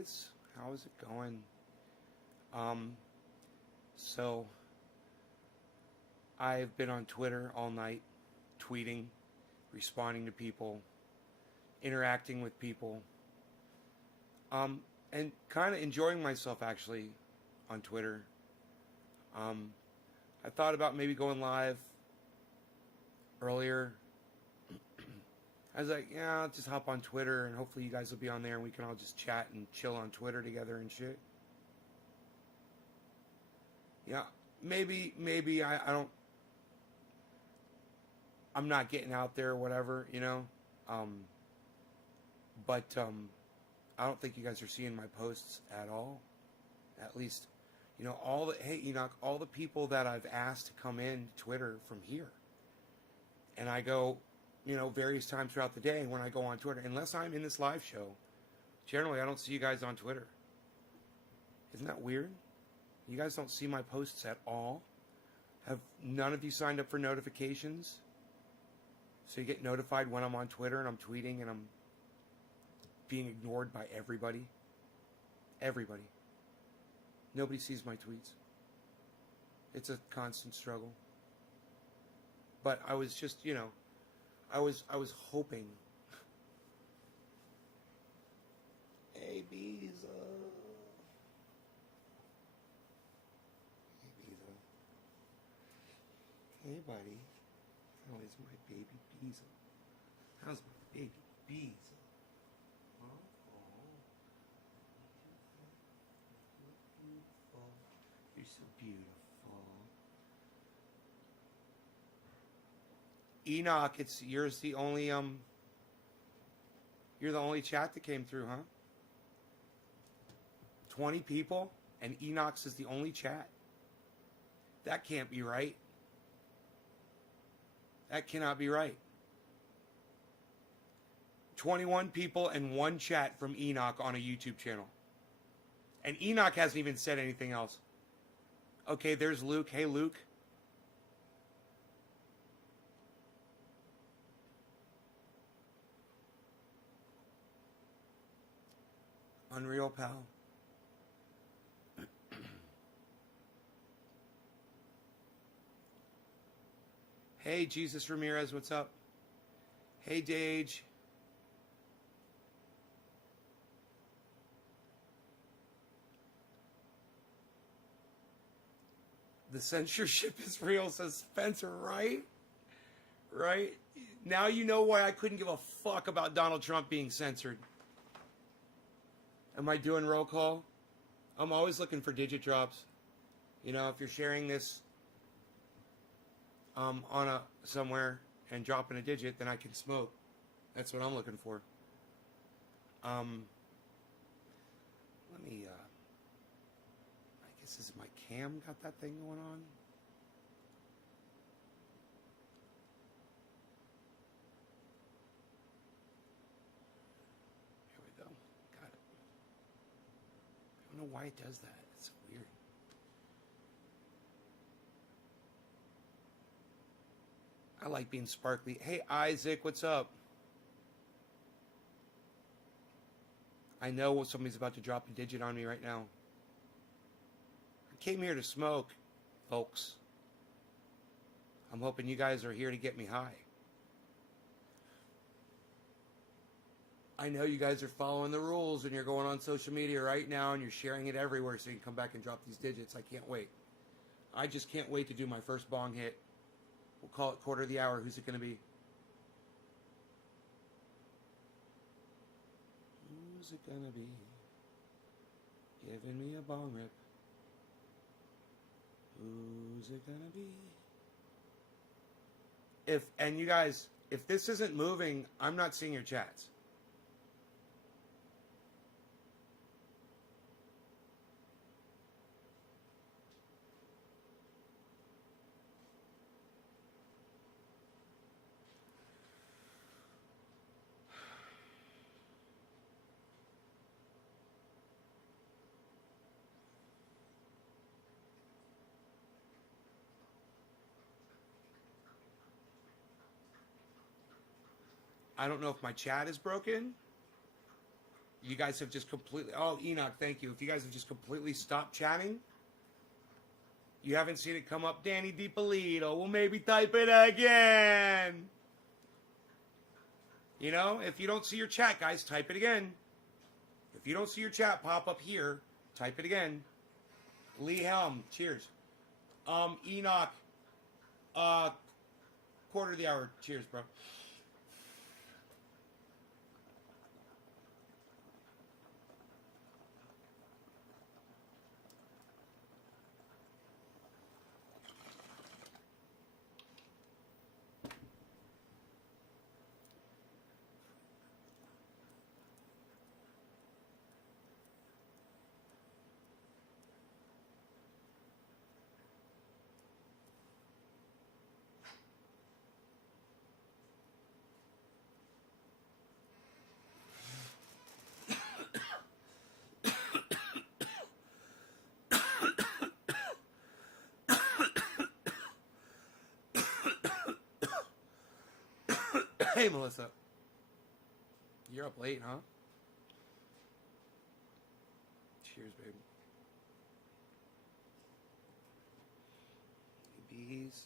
guys? How is it going? So I've been on Twitter all night, tweeting, responding to people, interacting with people, and kind of enjoying myself actually on Twitter. I thought about maybe going live earlier. I was like, yeah, I'll just hop on Twitter and hopefully you guys will be on there and we can all just chat and chill on Twitter together and shit. Yeah, maybe I'm not getting out there or whatever, you know. But I don't think you guys are seeing my posts at all. At least, you know, hey Enoch, all the people that I've asked to come in Twitter from here. And I go, you know, various times throughout the day when I go on Twitter, unless I'm in this live show, generally I don't see you guys on Twitter. Isn't that weird? You guys don't see my posts at all? Have none of you signed up for notifications? So you get notified when I'm on Twitter and I'm tweeting and I'm being ignored by everybody? Everybody. Nobody sees my tweets. It's a constant struggle. But I was just, you know, I was hoping. Hey, Beeza. Hey, Beeza. Hey, buddy. How is my baby Beeza? How's my baby Beeza? You're so beautiful. Enoch, you're the only chat that came through, huh? 20 people and Enoch's is the only chat. That can't be right. That cannot be right. 21 people and one chat from Enoch on a YouTube channel. And Enoch hasn't even said anything else. Okay, there's Luke. Hey, Luke. Unreal, pal. Hey, Jesus Ramirez, what's up? Hey, Dage. The censorship is real, says Spencer, right? Right? Now you know why I couldn't give a fuck about Donald Trump being censored. Am I doing roll call? I'm always looking for digit drops. You know, if you're sharing this on somewhere and dropping a digit, then I can smoke. That's what I'm looking for. Let me I guess this is my cam got that thing going on. Here we go. Got it. I don't know why it does that. It's so weird. I like being sparkly. Hey, Isaac, what's up? I know somebody's about to drop a digit on me right now. I came here to smoke, folks. I'm hoping you guys are here to get me high. I know you guys are following the rules and you're going on social media right now and you're sharing it everywhere so you can come back and drop these digits. I can't wait. I just can't wait to do my first bong hit. We'll call it quarter of the hour. Who's it going to be? Who's it going to be? Giving me a bong rip. Who's it going to be? And you guys, if this isn't moving, I'm not seeing your chats. I don't know if my chat is broken You guys have just completely... Oh, Enoch, thank you. If you guys have just completely stopped chatting, you haven't seen it come up, Danny DiPolito, we'll maybe type it again. You know, if you don't see your chat, guys, type it again. If you don't see your chat pop up here, type it again. Lee Helm, cheers. Enoch, quarter of the hour, cheers, bro. Hey, Melissa. You're up late, huh? Cheers, baby. Bees.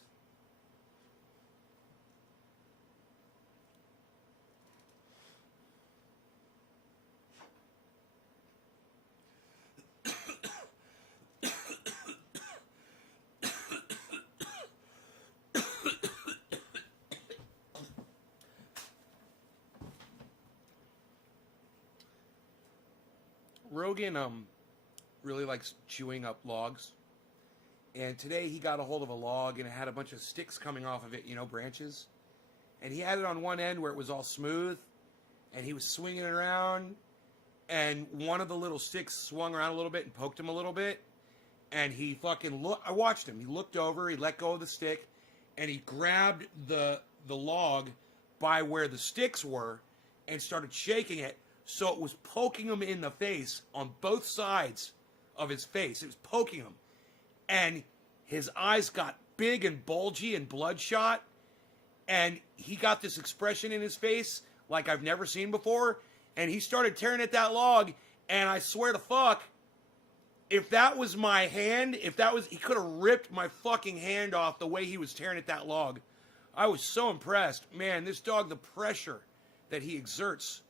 Rogan really likes chewing up logs, and today he got a hold of a log and it had a bunch of sticks coming off of it, you know, branches, and he had it on one end where it was all smooth, and he was swinging it around, and one of the little sticks swung around a little bit and poked him a little bit, and he fucking I watched him. He looked over, he let go of the stick, and he grabbed the log by where the sticks were and started shaking it. So it was poking him in the face on both sides of his face. It was poking him. And his eyes got big and bulgy and bloodshot. And he got this expression in his face like I've never seen before. And he started tearing at that log. And I swear to fuck, if that was my hand, he could have ripped my fucking hand off the way he was tearing at that log. I was so impressed. Man, this dog, the pressure that he exerts,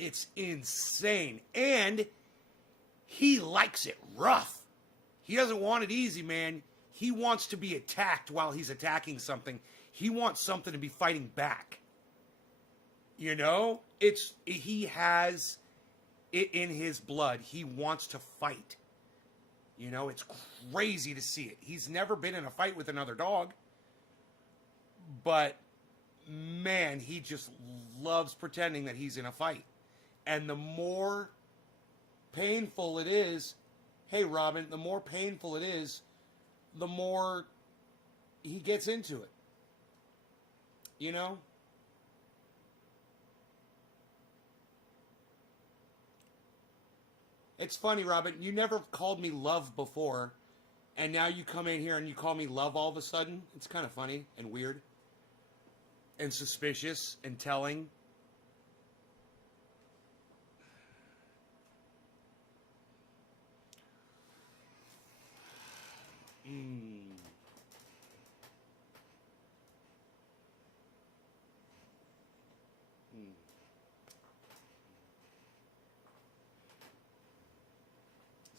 it's insane. And he likes it rough. He doesn't want it easy, man. He wants to be attacked while he's attacking something. He wants something to be fighting back. You know? He has it in his blood. He wants to fight. You know, it's crazy to see it. He's never been in a fight with another dog. But, man, he just loves pretending that he's in a fight. And the more painful it is, hey, Robin, the more painful it is, the more he gets into it. You know? It's funny, Robin, you never called me love before, and now you come in here and you call me love all of a sudden. It's kind of funny and weird and suspicious and telling.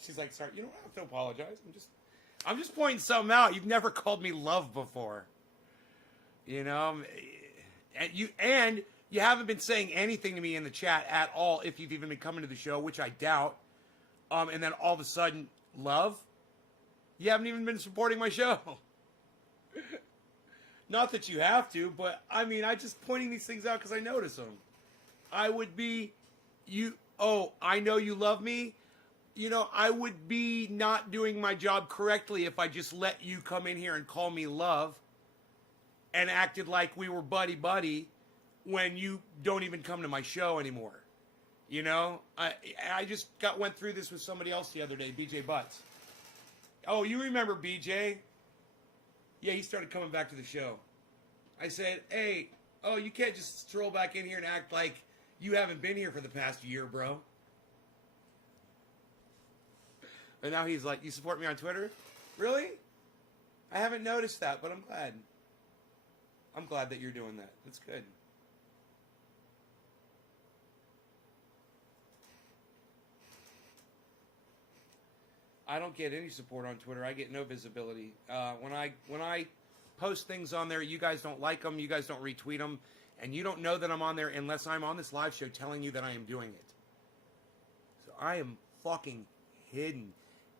She's like, sorry, you don't have to apologize. I'm just pointing something out. You've never called me love before. You know, and you haven't been saying anything to me in the chat at all if you've even been coming to the show, which I doubt. And then all of a sudden, love? You haven't even been supporting my show. Not that you have to, but I mean, I just pointing these things out because I notice them. I would be, I know you love me. You know, I would be not doing my job correctly if I just let you come in here and call me love and acted like we were buddy-buddy when you don't even come to my show anymore. You know, I just went through this with somebody else the other day, BJ Butts. Oh, you remember BJ? Yeah, he started coming back to the show. I said, hey, you can't just stroll back in here and act like You haven't been here for the past year, bro. And now he's like, you support me on Twitter? Really? I haven't noticed that, but I'm glad. I'm glad that you're doing that. That's good. I don't get any support on Twitter. I get no visibility. When I post things on there, you guys don't like them. You guys don't retweet them. And you don't know that I'm on there unless I'm on this live show telling you that I am doing it. So I am fucking hidden.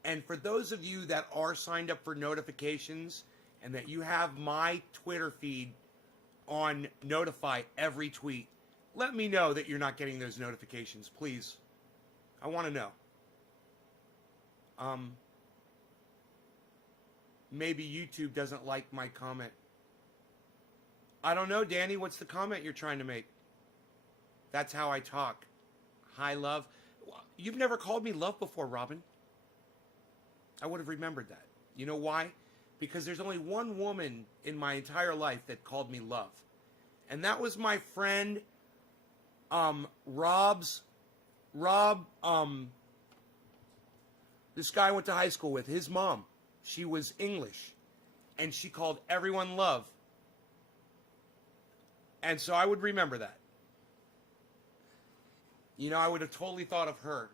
And for those of you that are signed up for notifications and that you have my Twitter feed on notify every tweet, let me know that you're not getting those notifications, please. I want to know. Maybe YouTube doesn't like my comment. I don't know, Danny. What's the comment you're trying to make? That's how I talk. Hi, love. You've never called me love before, Robin. I would have remembered that. You know why? Because there's only one woman in my entire life that called me love. And that was my friend, Rob, this guy I went to high school with, his mom. She was English. And she called everyone love. And so I would remember that. You know, I would have totally thought of her.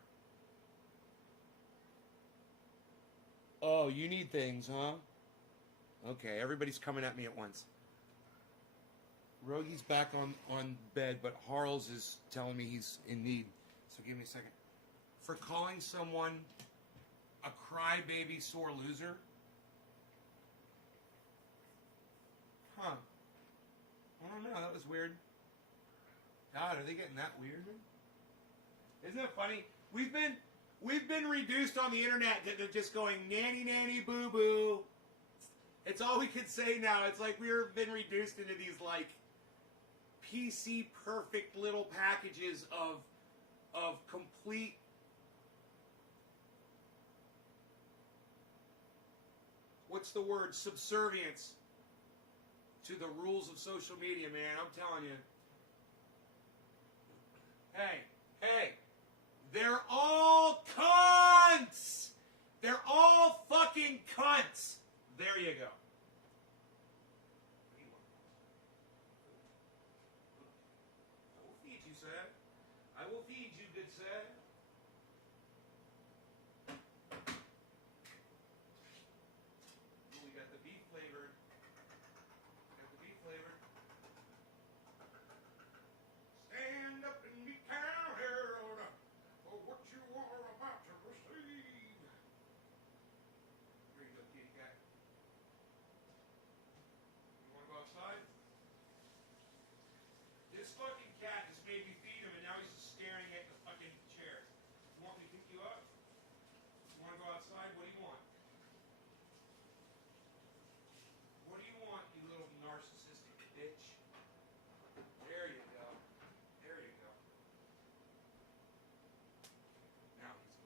Oh, you need things, huh? Okay, everybody's coming at me at once. Rogi's back on bed, but Harles is telling me he's in need. So give me a second. For calling someone a crybaby sore loser? Huh. I don't know, that was weird. God, are they getting that weird? Isn't it funny? We've been reduced on the internet to just going nanny nanny boo boo. It's all we could say now. It's like we've been reduced into these like PC perfect little packages of complete what's the word? Subservience to the rules of social media, man. I'm telling you. Hey, they're all cunts. They're all fucking cunts. There you go. I will feed you, sir. I will feed you, good sir. We got the beef flavored. Stand up and be counted for what you are about to receive. Here you go, kitty cat. You want to go outside? This fucking cat just made me feed him, and now he's just staring at the fucking chair. You want me to pick you up? You want to go outside? What do you want? What do you want, you little narcissistic bitch? There you go. There you go. Now he's...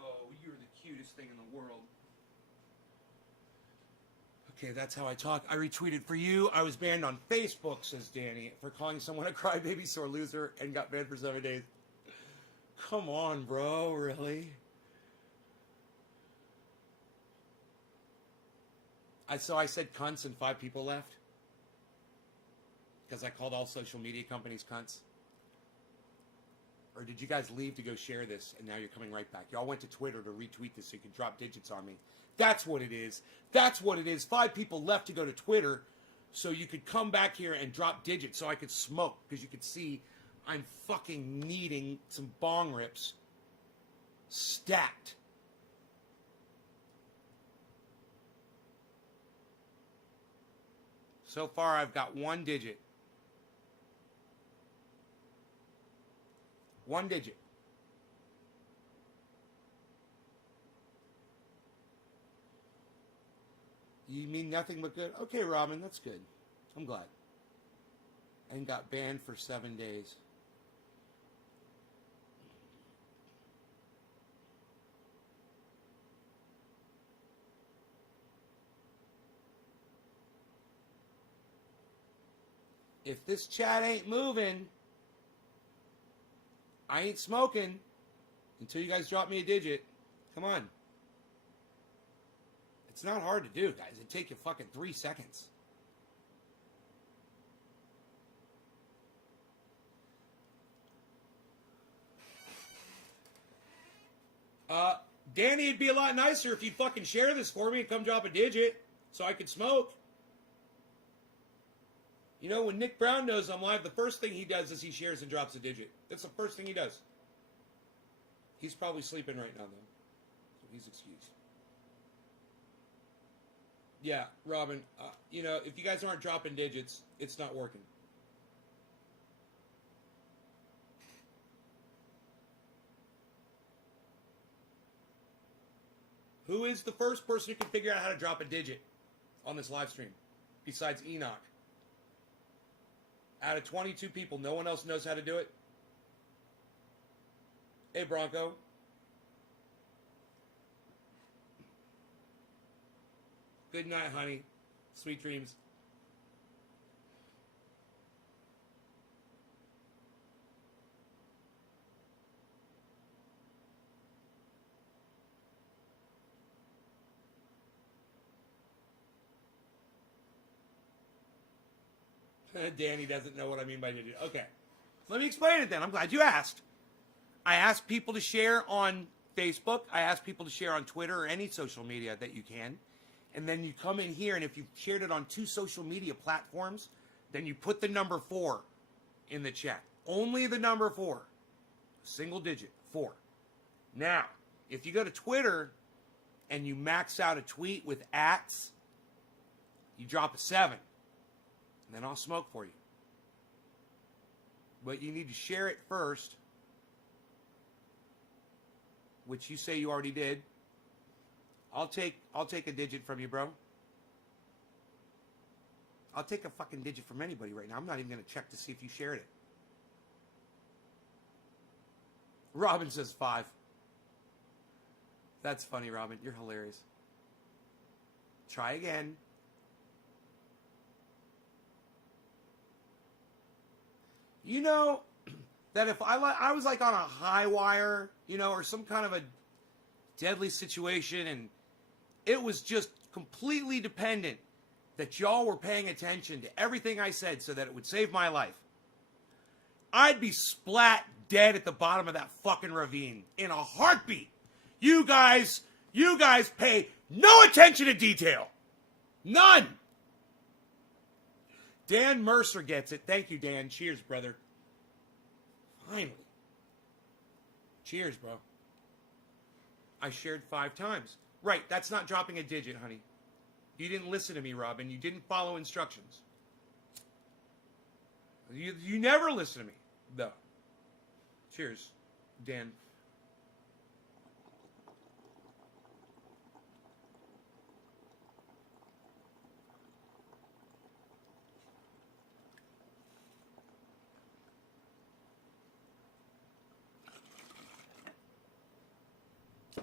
Oh, you're the cutest thing in the world. Okay, that's how I talk. I retweeted for you. I was banned on Facebook, says Danny, for calling someone a crybaby sore loser and got banned for 7 days. Come on, bro. Really? So I said cunts and 5 people left. Because I called all social media companies cunts. Or did you guys leave to go share this and now you're coming right back? Y'all went to Twitter to retweet this so you could drop digits on me. That's what it is. That's what it is. 5 people left to go to Twitter so you could come back here and drop digits so I could smoke. Because you could see I'm fucking needing some bong rips stacked. So far I've got 1 digit. 1 digit. You mean nothing but good? Okay, Robin, that's good. I'm glad. And got banned for 7 days. If this chat ain't moving, I ain't smoking until you guys drop me a digit. Come on. It's not hard to do, guys. It'd take you fucking 3 seconds. Danny, it'd be a lot nicer if you'd fucking share this for me and come drop a digit so I could smoke. You know, when Nick Brown knows I'm live, the first thing he does is he shares and drops a digit. That's the first thing he does. He's probably sleeping right now, though. So he's excused. Yeah, Robin, you know, if you guys aren't dropping digits, it's not working. Who is the first person who can figure out how to drop a digit on this live stream besides Enoch? Out of 22 people, no one else knows how to do it? Hey, Bronco. Good night, honey. Sweet dreams. Danny doesn't know what I mean by digit. Okay. Let me explain it then. I'm glad you asked. I asked people to share on Facebook. I asked people to share on Twitter or any social media that you can. And then you come in here, and if you've shared it on 2 social media platforms, then you put the number 4 in the chat. Only the number 4. Single digit, 4. Now, if you go to Twitter and you max out a tweet with @, you drop a 7. And then I'll smoke for you. But you need to share it first, which you say you already did. I'll take a digit from you, bro. I'll take a fucking digit from anybody right now. I'm not even going to check to see if you shared it. Robin says 5. That's funny, Robin. You're hilarious. Try again. You know that if I was like on a high wire, you know, or some kind of a deadly situation, and it was just completely dependent that y'all were paying attention to everything I said so that it would save my life, I'd be splat dead at the bottom of that fucking ravine in a heartbeat. You guys pay no attention to detail. None. Dan Mercer gets it. Thank you, Dan. Cheers, brother. Finally. Cheers, bro. I shared 5 times. Right, that's not dropping a digit, honey. You didn't listen to me, Robin. You didn't follow instructions. You never listen to me, though. Cheers, Dan.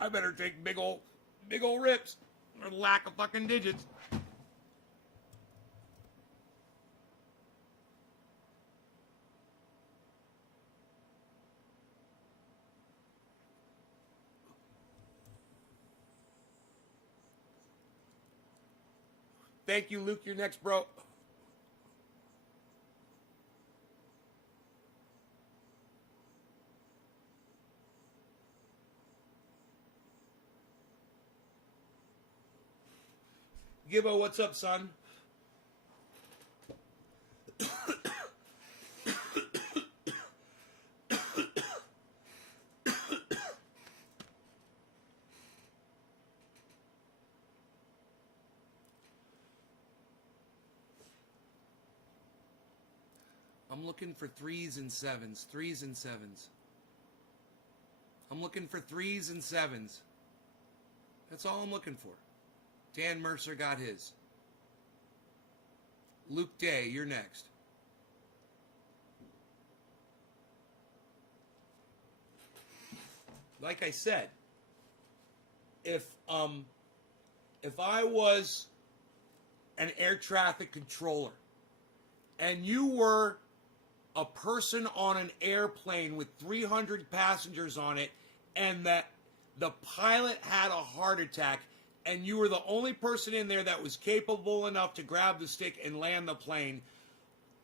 I better take big ol' rips or lack of fucking digits. Thank you, Luke. You're next, bro. Gibbo, what's up, son? I'm looking for 3s and 7s. 3s and 7s. I'm looking for 3s and 7s. That's all I'm looking for. Dan Mercer got his. Luke Day, you're next. Like I said, if I was an air traffic controller and you were a person on an airplane with 300 passengers on it, and that the pilot had a heart attack, and you were the only person in there that was capable enough to grab the stick and land the plane,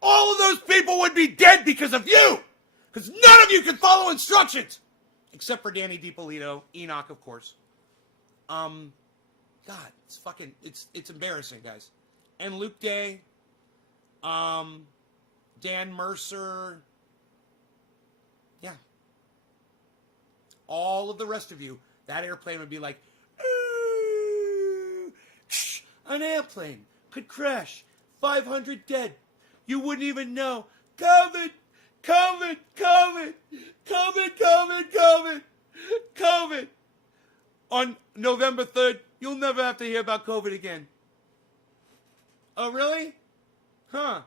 all of those people would be dead because of you! Because none of you can follow instructions! Except for Danny DiPolito, Enoch, of course. God, it's fucking, it's embarrassing, guys. And Luke Day, Dan Mercer, yeah. All of the rest of you, that airplane would be like, an airplane could crash, 500 dead. You wouldn't even know. COVID, COVID, COVID, COVID, COVID, COVID, COVID. On November 3rd, you'll never have to hear about COVID again. Oh, really? Huh.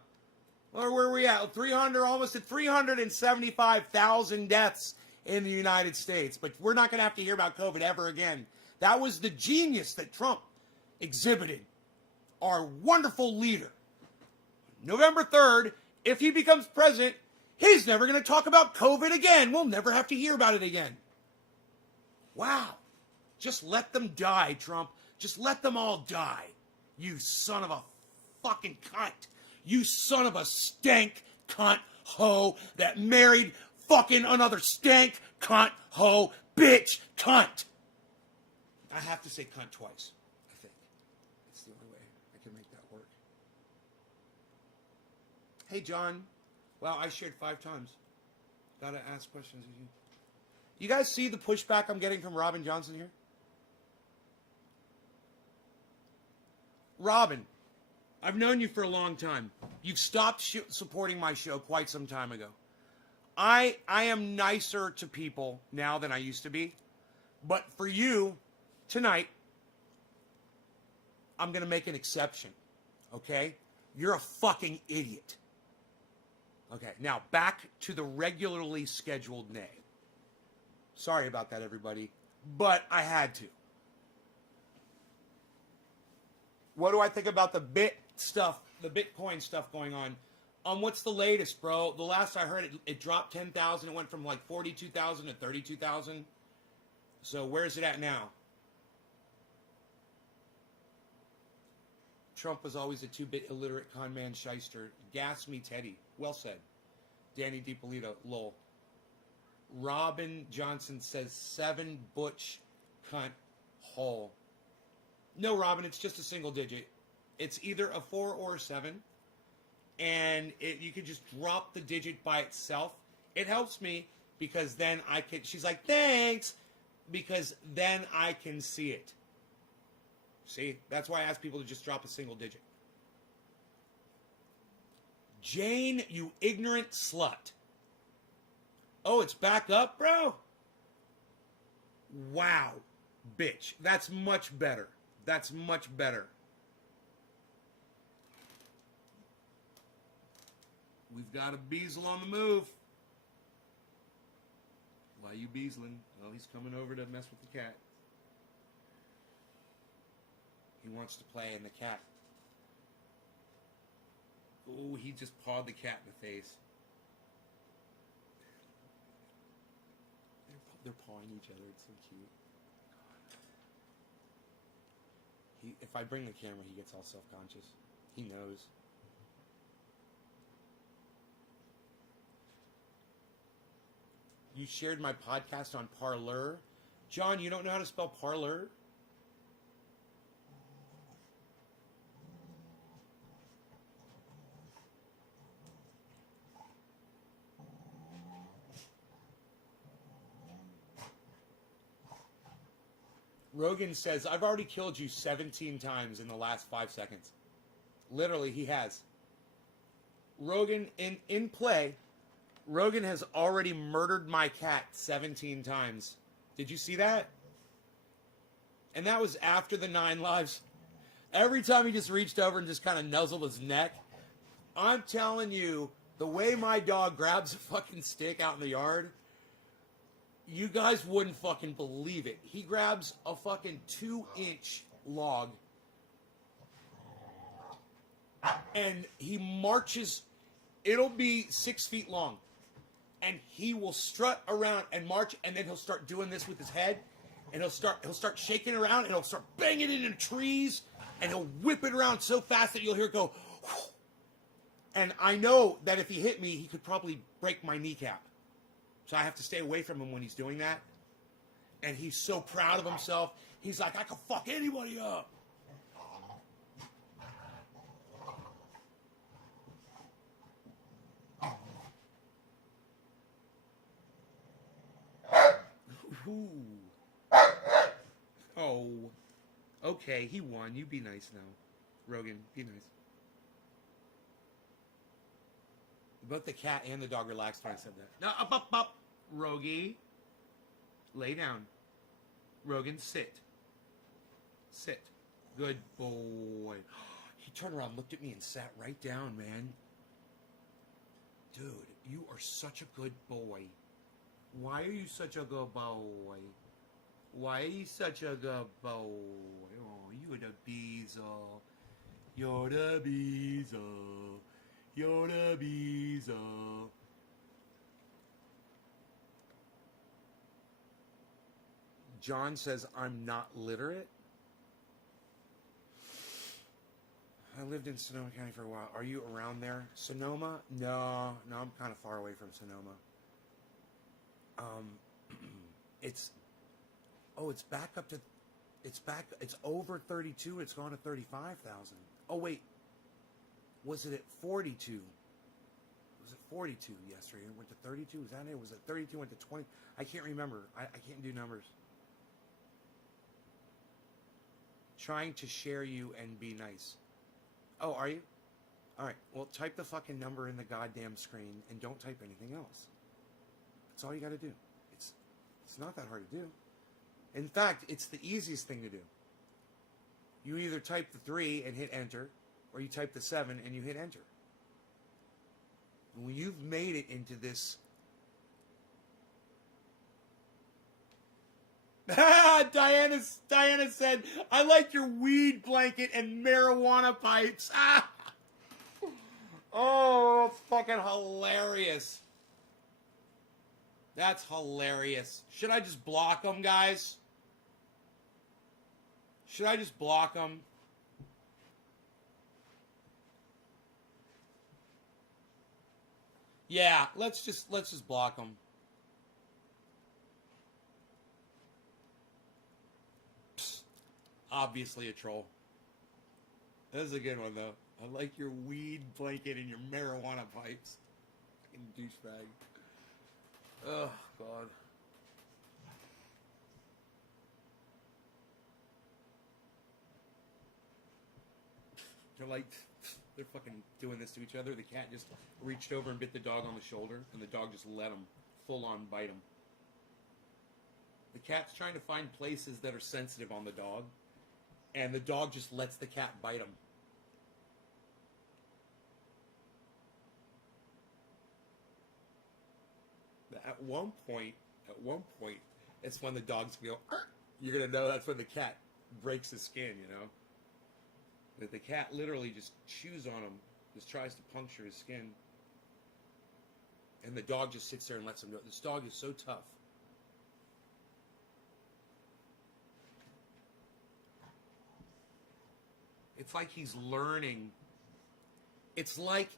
Or where are we at? 300, almost at 375,000 deaths in the United States. But we're not going to have to hear about COVID ever again. That was the genius that Trump exhibited. Our wonderful leader. November 3rd, if he becomes president, he's never going to talk about COVID again. We'll never have to hear about it again. Wow. Just let them die, Trump. Just let them all die. You son of a fucking cunt. You son of a stank cunt hoe that married fucking another stank cunt hoe bitch cunt. I have to say cunt twice, I think. It's the only way I can make that work. Hey, John. Wow, I shared 5 times. Gotta ask questions of you. You guys see the pushback I'm getting from Robin Johnson here? Robin, I've known you for a long time. You've stopped supporting my show quite some time ago. I am nicer to people now than I used to be. But for you, tonight, I'm going to make an exception. Okay? You're a fucking idiot. Okay, now back to the regularly scheduled nay. Sorry about that, everybody. But I had to. What do I think about the Bitcoin stuff going on? What's the latest, bro? The last I heard, it dropped 10,000. It went from like 42,000 to 32,000. So where's it at now? Trump was always a 2-bit illiterate con man shyster. Gas me, Teddy. Well said. Danny DiPolito, lol. Robin Johnson says 7 butch cunt hole. No, Robin, it's just a single digit. It's either a 4 or a 7. And you can just drop the digit by itself. It helps me because then I can... She's like, thanks! Because then I can see it. See? That's why I ask people to just drop a single digit. Jane, you ignorant slut. Oh, it's back up, bro? Wow. Bitch. That's much better. That's much better. We've got a Beazle on the move. Why you Beazling? Well, he's coming over to mess with the cat. He wants to play in the cat. Ooh, he just pawed the cat in the face. They're pawing each other. It's so cute. If I bring the camera, he gets all self-conscious. He knows. You shared my podcast on Parler. John, you don't know how to spell Parler? Rogan says, I've already killed you 17 times in the last 5 seconds. Literally, he has. Rogan, in play, Rogan has already murdered my cat 17 times. Did you see that? And that was after the 9 lives. Every time he just reached over and just kind of nuzzled his neck. I'm telling you, the way my dog grabs a fucking stick out in the yard, you guys wouldn't fucking believe it. He grabs a fucking 2-inch log and he marches. It'll be 6 feet long. And he will strut around and march, and then he'll start doing this with his head, and he'll start shaking around, and he'll start banging it into trees, and he'll whip it around so fast that you'll hear it go, whoosh. And I know that if he hit me, he could probably break my kneecap. So I have to stay away from him when he's doing that. And he's so proud of himself. He's like, I can fuck anybody up. Ooh. Oh. Okay, he won. You be nice now. Rogan, be nice. Both the cat and the dog relaxed when I said that. No, up. Rogie. Lay down. Rogan, sit. Sit. Good boy. He turned around, looked at me, and sat right down, man. Dude, you are such a good boy. Why are you such a good boy? Why are you such a good boy? Oh, you're the beezel. You're the beezel. You're the beezel. John says, I'm not literate. I lived in Sonoma County for a while. Are you around there? Sonoma? No, I'm kind of far away from Sonoma. It's back up to, it's over 32. It's gone to 35,000. Oh, wait. Was it at 42? Was it 42 yesterday? It went to 32? Was that it? Was it 32? Went to 20? I can't remember. I can't do numbers. Trying to share you and be nice. Oh, are you? All right. Well, type the fucking number in the goddamn screen and don't type anything else. That's all you got to do. It's not that hard to do. In fact, it's the easiest thing to do. You either type the 3 and hit enter, or you type the 7 and you hit enter. And when you've made it into this... Diana said, I like your weed blanket and marijuana pipes. Oh, that's fucking hilarious. That's hilarious. Should I just block them, guys? Should I just block them? Yeah, let's just block them. Psst, obviously a troll. That was a good one, though. I like your weed blanket and your marijuana pipes. Fucking douchebag. Oh, God. They're fucking doing this to each other. The cat just reached over and bit the dog on the shoulder, and the dog just let him full on bite him. The cat's trying to find places that are sensitive on the dog, and the dog just lets the cat bite him. At one point, it's when the dog's going to go, arr! You're going to know that's when the cat breaks his skin, you know? That the cat literally just chews on him, just tries to puncture his skin. And the dog just sits there and lets him go. This dog is so tough. It's like he's learning. It's like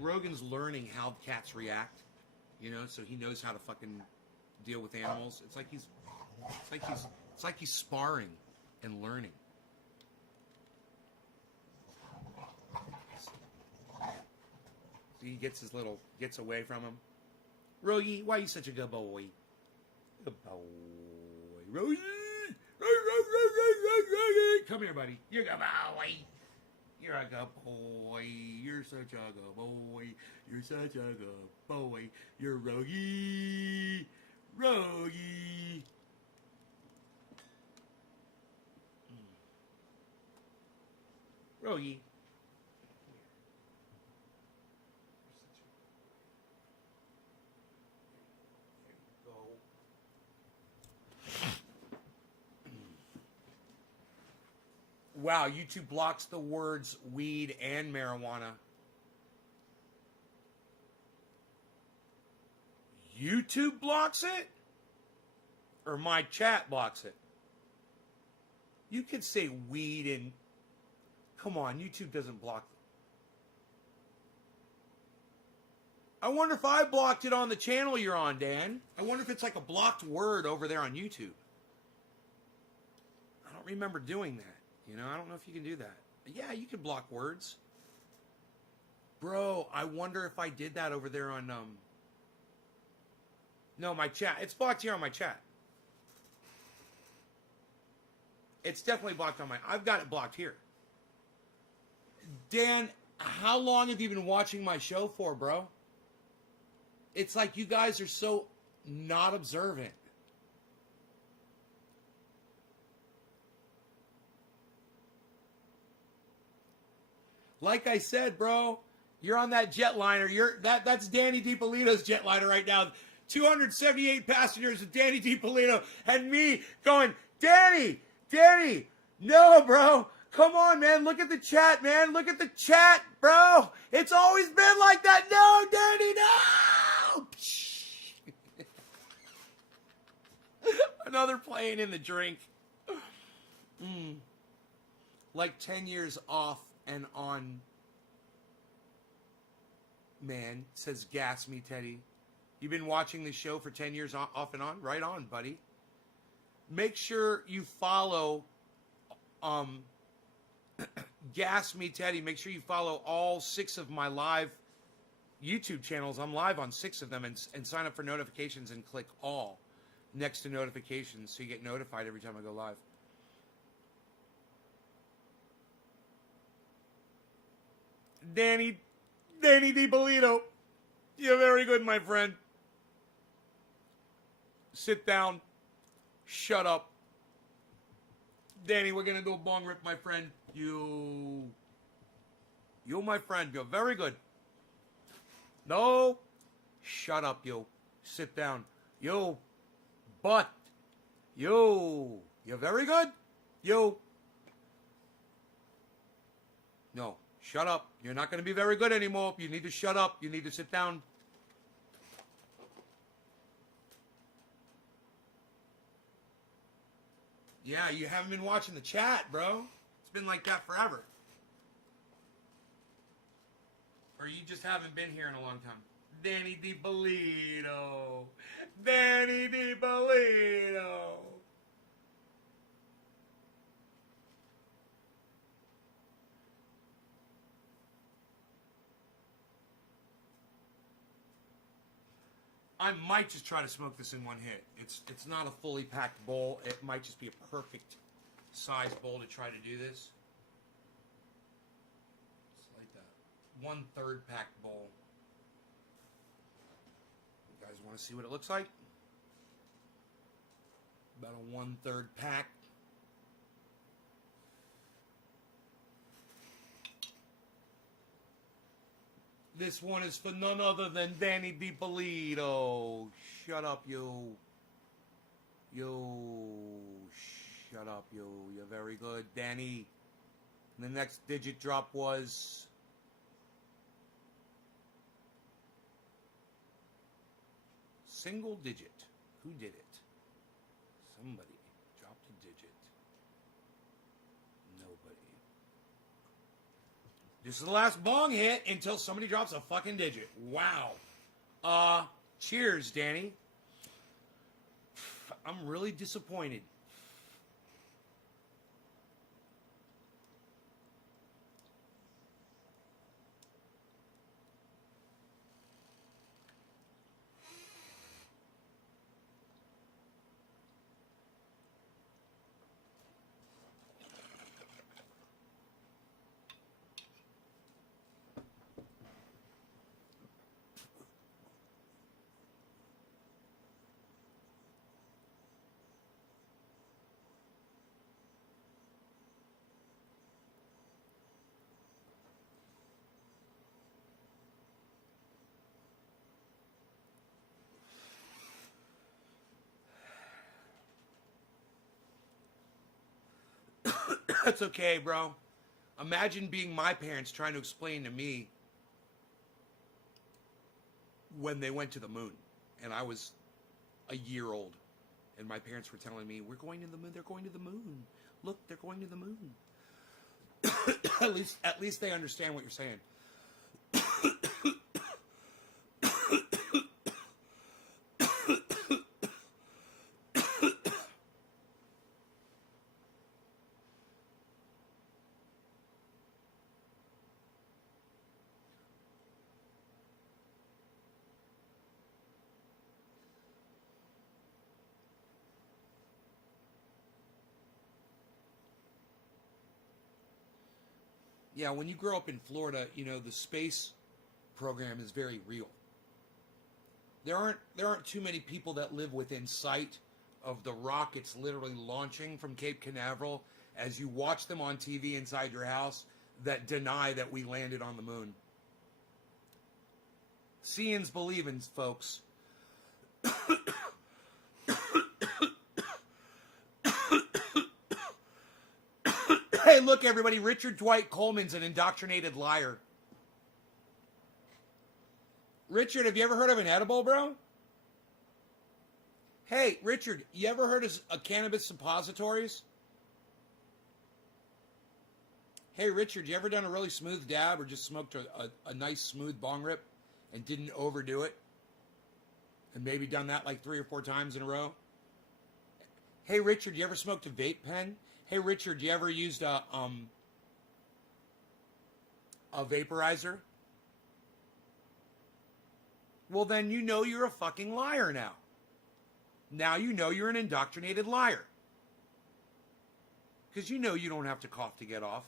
Rogan's learning how cats react. You know, so he knows how to fucking deal with animals. It's like he's sparring and learning. So he gets away from him. Rogie, why are you such a good boy? Good boy. Rogie! Come here, buddy. You're a good boy. You're a good boy. You're such a good boy. You're such a good boy. You're Rogie. Rogie. Rogie. Wow, YouTube blocks the words weed and marijuana. YouTube blocks it? Or my chat blocks it? You could say weed and... Come on, YouTube doesn't block. I wonder if I blocked it on the channel you're on, Dan. I wonder if it's like a blocked word over there on YouTube. I don't remember doing that. You know, I don't know if you can do that. Yeah, you can block words. Bro, I wonder if I did that over there on... No, my chat. It's blocked here on my chat. It's definitely blocked on my... I've got it blocked here. Dan, how long have you been watching my show for, bro? It's like you guys are so not observant. Like I said, bro, you're on that jetliner. That's Danny DiPolito's jetliner right now. 278 passengers with Danny DiPolito and me going, Danny, no, bro. Come on, man. Look at the chat, man. Look at the chat, bro. It's always been like that. No, Danny, no. Another plane in the drink. Like 10 years off and on. Man, says Gas Me Teddy. You've been watching the show for 10 years off and on? Right on, buddy. Make sure you follow Gas Me Teddy. Make sure you follow all 6 of my live YouTube channels. I'm live on 6 of them, and sign up for notifications and click all next to notifications so you get notified every time I go live. Danny DiPolito, you're very good, my friend. Sit down. Shut up. Danny, we're going to do a bong rip, my friend. You, my friend, you're very good. No. Shut up, you. Sit down. You. But. You're very good. You. No. Shut up. You're not going to be very good anymore. You need to shut up. You need to sit down. Yeah, you haven't been watching the chat, bro. It's been like that forever. Or you just haven't been here in a long time. Danny DiPolito. Danny DiPolito. I might just try to smoke this in one hit. It's not a fully packed bowl. It might just be a perfect size bowl to try to do this. It's like that. 1/3 packed bowl. You guys want to see what it looks like? About a 1/3 pack. This one is for none other than Danny DiPolito. Shut up, you. Shut up, you. You're very good, Danny. And the next digit drop was... single digit. Who did it? Somebody dropped a digit. Nobody. This is the last bong hit until somebody drops a fucking digit. Wow. Cheers, Danny. I'm really disappointed. That's okay, bro. Imagine being my parents trying to explain to me when they went to the moon and I was a year old, and my parents were telling me, "We're going to the moon. They're going to the moon. Look, they're going to the moon." at least they understand what you're saying. Yeah, when you grow up in Florida, you know, the space program is very real. There aren't too many people that live within sight of the rockets literally launching from Cape Canaveral as you watch them on TV inside your house that deny that we landed on the moon. Seeing's believing, folks. Hey, look, everybody, Richard Dwight Coleman's an indoctrinated liar. Richard, have you ever heard of an edible, bro? Hey, Richard, you ever heard of cannabis suppositories? Hey, Richard, you ever done a really smooth dab or just smoked a nice smooth bong rip and didn't overdo it? And maybe done that like 3 or 4 times in a row? Hey, Richard, you ever smoked a vape pen? Hey, Richard, you ever used a vaporizer? Well, then you know you're a fucking liar now. Now you know you're an indoctrinated liar. Because you know you don't have to cough to get off.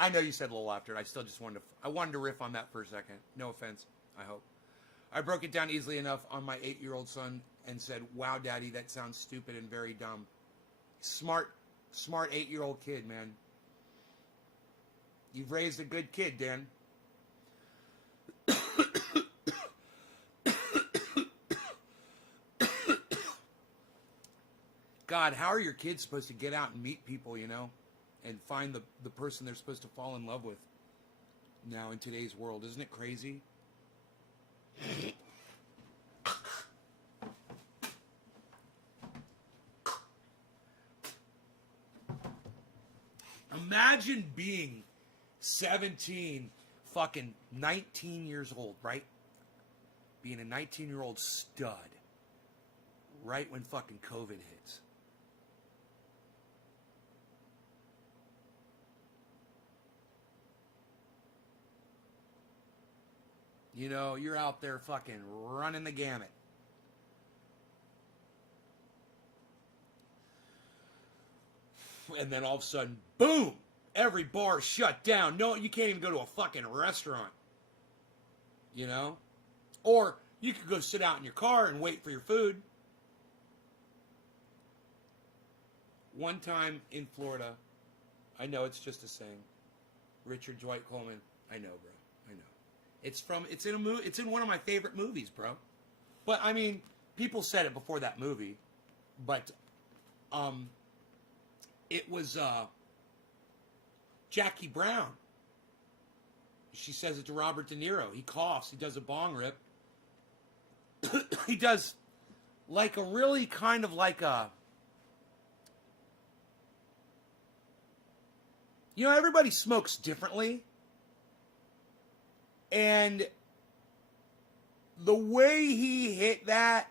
I know you said a little after it. I still just wanted to riff on that for a second. No offense, I hope. I broke it down easily enough on my 8-year-old son and said, "Wow, Daddy, that sounds stupid and very dumb." Smart 8-year-old kid, man. You've raised a good kid, Dan. God, how are your kids supposed to get out and meet people, you know, and find the person they're supposed to fall in love with now in today's world? Isn't it crazy? Imagine being 17, fucking 19 years old, right? Being a 19-year-old stud right when fucking COVID hits. You know, you're out there fucking running the gamut. And then all of a sudden, boom! Every bar shut down. No, you can't even go to a fucking restaurant. You know? Or you could go sit out in your car and wait for your food. One time in Florida, I know it's just a saying. Richard Dwight Coleman, I know, bro. I know. It's in a movie. It's in one of my favorite movies, bro. But I mean, people said it before that movie, but it was Jackie Brown. She says it to Robert De Niro. He coughs. He does a bong rip. He does like a really kind of like a, you know, everybody smokes differently. And the way he hit that,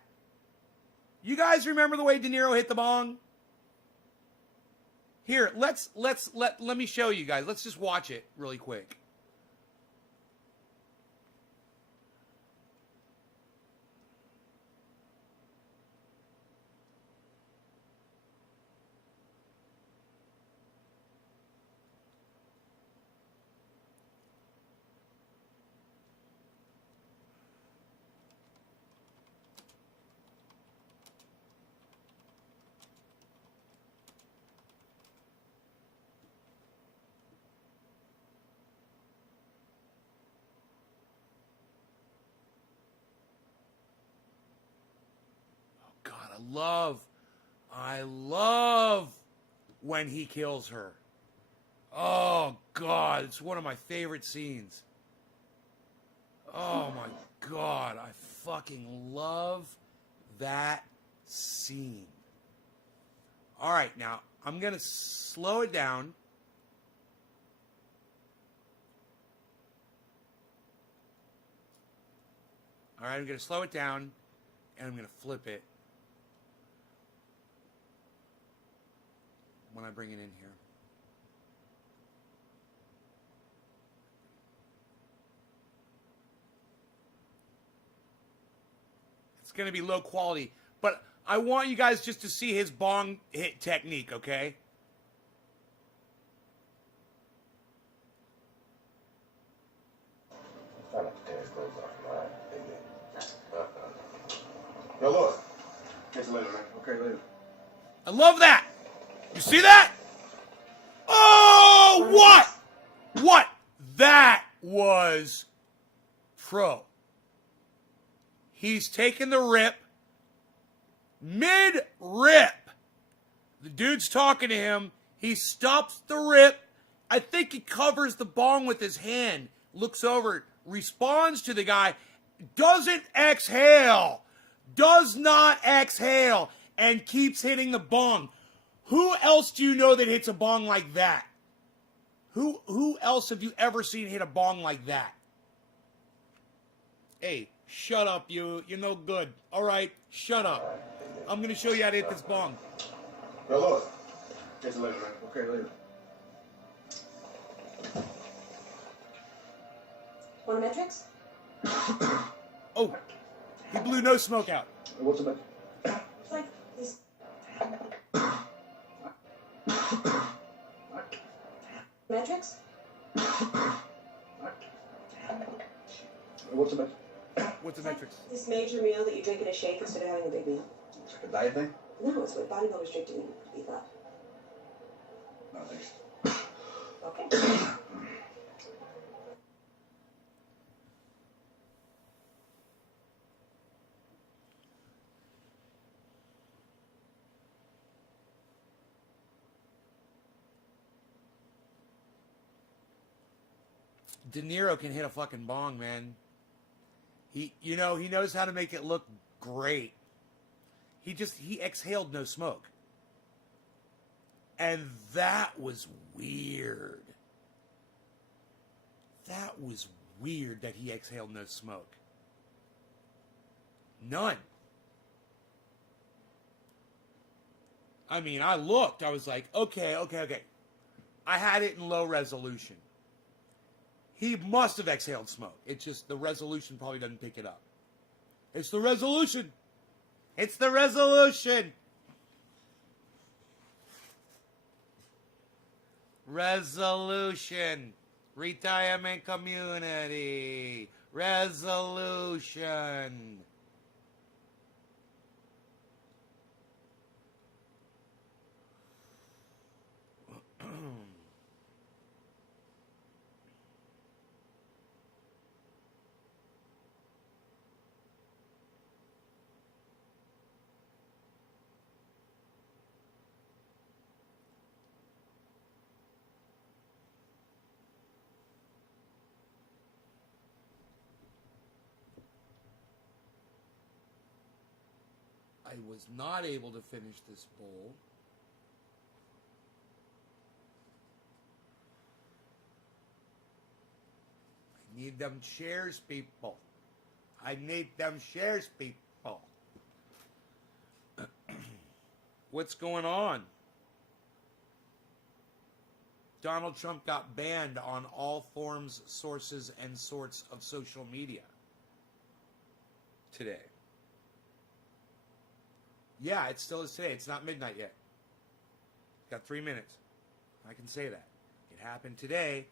you guys remember the way De Niro hit the bong? Here, let me show you guys. Let's just watch it really quick. God, I love when he kills her. Oh, God, it's one of my favorite scenes. Oh, my God, I fucking love that scene. All right, now I'm going to slow it down. All right, I'm going to slow it down, and I'm going to flip it when I bring it in here. It's going to be low quality, but I want you guys just to see his bong hit technique, okay? Yo, Lord. Catch you later, man. Okay, later. I love that. You see that? Oh, what? What? That was pro. He's taking the rip. Mid-rip. The dude's talking to him. He stops the rip. I think he covers the bong with his hand. Looks over, responds to the guy. Doesn't exhale. Does not exhale. And keeps hitting the bong. Who else do you know that hits a bong like that? Who else have you ever seen hit a bong like that? Hey, shut up, you. You're no good. All right, shut up. I'm going to show you how to hit this bong. Yo, Lord. Catch you later, man. Okay, later. Want a Matrix? Oh, he blew no smoke out. What's the matter? It's like this. Matrix? What's the matter? What's the Matrix? This major meal that you drink in a shake instead of having a big meal. It's like a diet thing? No, it's what bodybuilders drink to beef up. No, thanks. Okay. De Niro can hit a fucking bong, man. He knows how to make it look great. He exhaled no smoke. And that was weird. That was weird that he exhaled no smoke. None. I mean, I looked. I was like, okay. I had it in low resolution. He must have exhaled smoke. It's just the resolution probably doesn't pick it up. It's the resolution. It's the resolution. Resolution. Retirement community. Resolution. I was not able to finish this bowl. I need them shares, people. I need them shares, people. What's going on? Donald Trump got banned on all forms, sources, and sorts of social media today. Yeah, it still is today. It's not midnight yet. Got 3 minutes. I can say that. It happened today.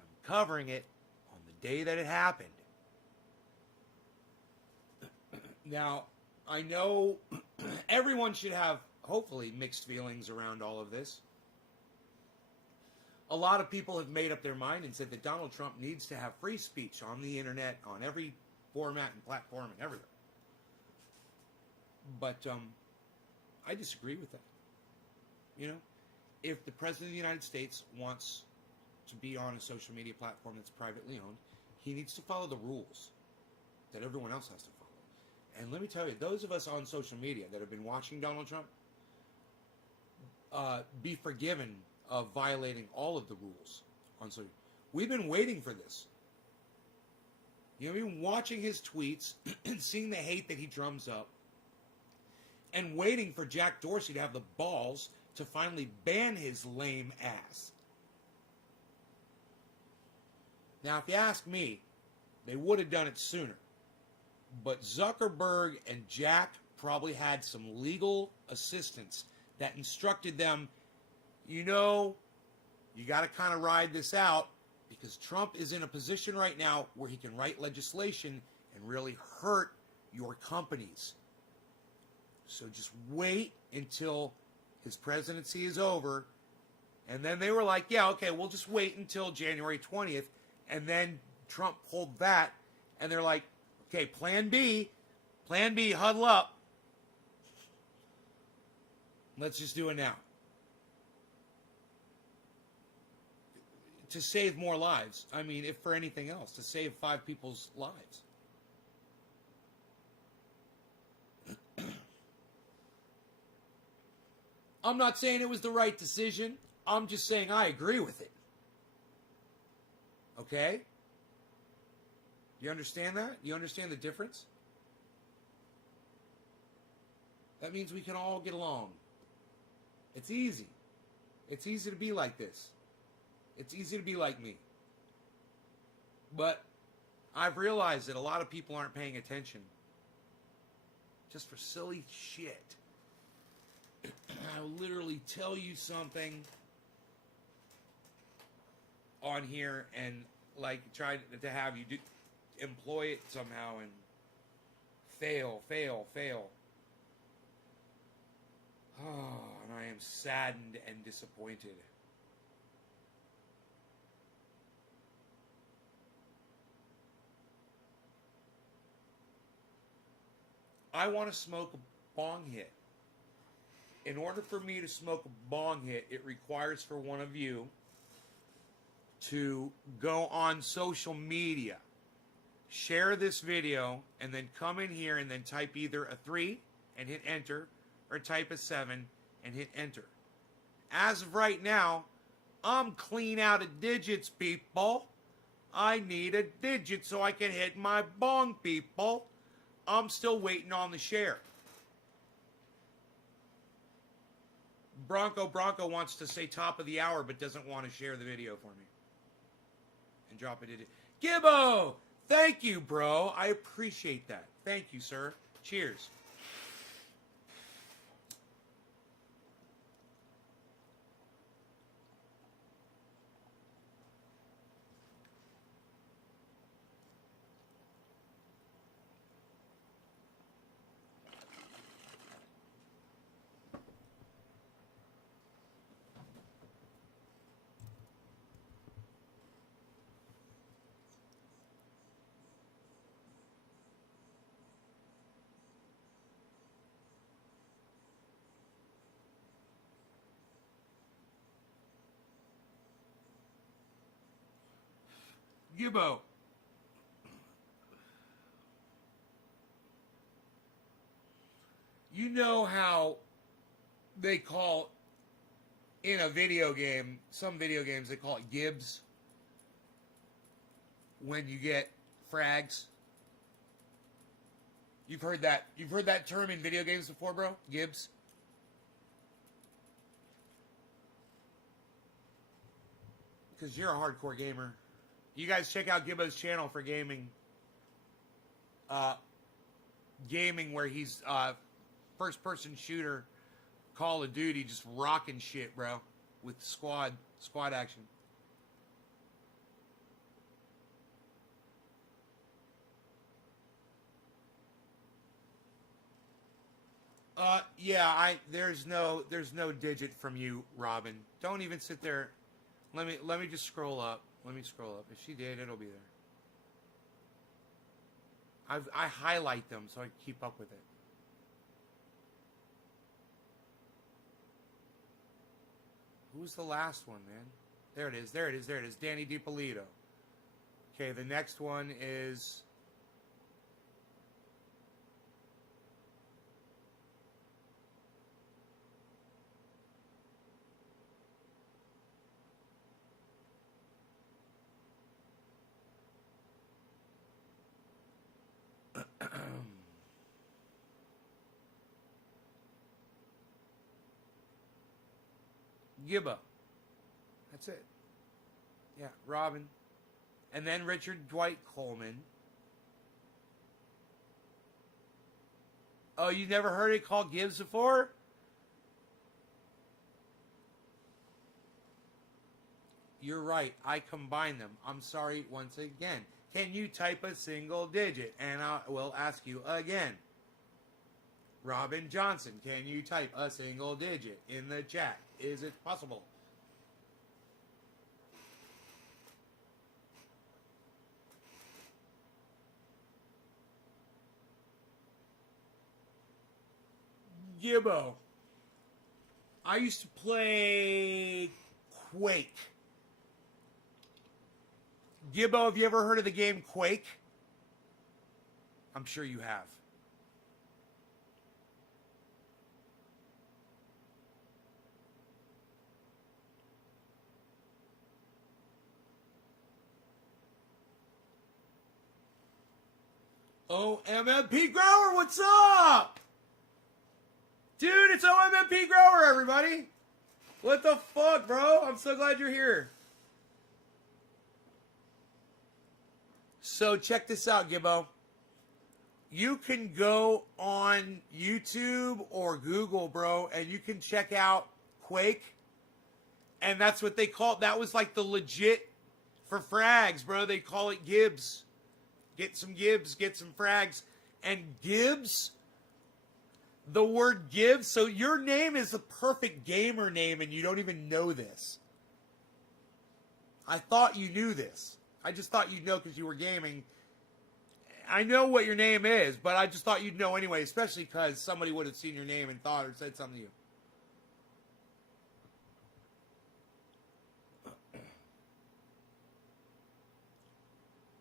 I'm covering it on the day that it happened. Now, I know everyone should have, hopefully, mixed feelings around all of this. A lot of people have made up their mind and said that Donald Trump needs to have free speech on the internet, on every format and platform and everywhere. But I disagree with that. You know, if the President of the United States wants to be on a social media platform that's privately owned, he needs to follow the rules. that everyone else has to follow. And let me tell you, those of us on social media that have been watching Donald Trump, be forgiven of violating all of the rules on social. We've been waiting for this. You know, we've been watching his tweets and seeing the hate that he drums up, and waiting for Jack Dorsey to have the balls to finally ban his lame ass. Now, if you ask me, they would have done it sooner. But Zuckerberg and Jack probably had some legal assistants that instructed them, you know, you got to kind of ride this out, because Trump is in a position right now where he can write legislation and really hurt your companies. So just wait until his presidency is over. And then they were like, yeah, okay, we'll just wait until January 20th. And then Trump pulled that. And they're like, okay, plan B, huddle up. Let's just do it now. To save more lives. I mean, if for anything else, to save 5 people's lives. I'm not saying it was the right decision. I'm just saying I agree with it. Okay? You understand that? You understand the difference? That means we can all get along. It's easy. It's easy to be like this. It's easy to be like me. But I've realized that a lot of people aren't paying attention. Just for silly shit. I'll literally tell you something on here and like try to have you employ it somehow and fail. Oh, and I am saddened and disappointed. I want to smoke a bong hit. In order for me to smoke a bong hit, it requires for one of you to go on social media, share this video, and then come in here and then type either a 3 and hit enter, or type a 7 and hit enter. As of right now, I'm clean out of digits, people. I need a digit so I can hit my bong, people. I'm still waiting on the share. Bronco wants to say top of the hour, but doesn't want to share the video for me. And drop it in. Gibbo! Thank you, bro. I appreciate that. Thank you, sir. Cheers. Gibbo. You know how they call in a video game, some video games they call it gibs when you get frags? You've heard that term in video games before, bro? Gibs? Because you're a hardcore gamer. You guys check out Gibbo's channel for gaming. Gaming where he's first-person shooter, Call of Duty, just rocking shit, bro, with squad action. Yeah, there's no digit from you, Robin. Don't even sit there. Let me just scroll up. Let me scroll up. If she did, it'll be there. I highlight them so I can keep up with it. Who's the last one, man? There it is. Danny DiPolito. Okay, the next one is Gibbo. That's it. Yeah, Robin. And then Richard Dwight Coleman. Oh, you never heard it called Gibbs before? You're right. I combine them. I'm sorry once again. Can you type a single digit? And I will ask you again. Robin Johnson, can you type a single digit in the chat? Is it possible? Gibbo. I used to play Quake. Gibbo, have you ever heard of the game Quake? I'm sure you have. OMMP Grower, what's up? Dude, it's OMMP Grower, everybody. What the fuck, bro? I'm so glad you're here. So check this out, Gibbo. You can go on YouTube or Google, bro, and you can check out Quake. And that's what they call it. That was like the legit for frags, bro. They call it Gibbs. Get some Gibbs, get some frags. And Gibbs, the word Gibbs, so your name is a perfect gamer name and you don't even know this. I thought you knew this. I just thought you'd know because you were gaming. I know what your name is, but I just thought you'd know anyway, especially because somebody would have seen your name and thought or said something to you.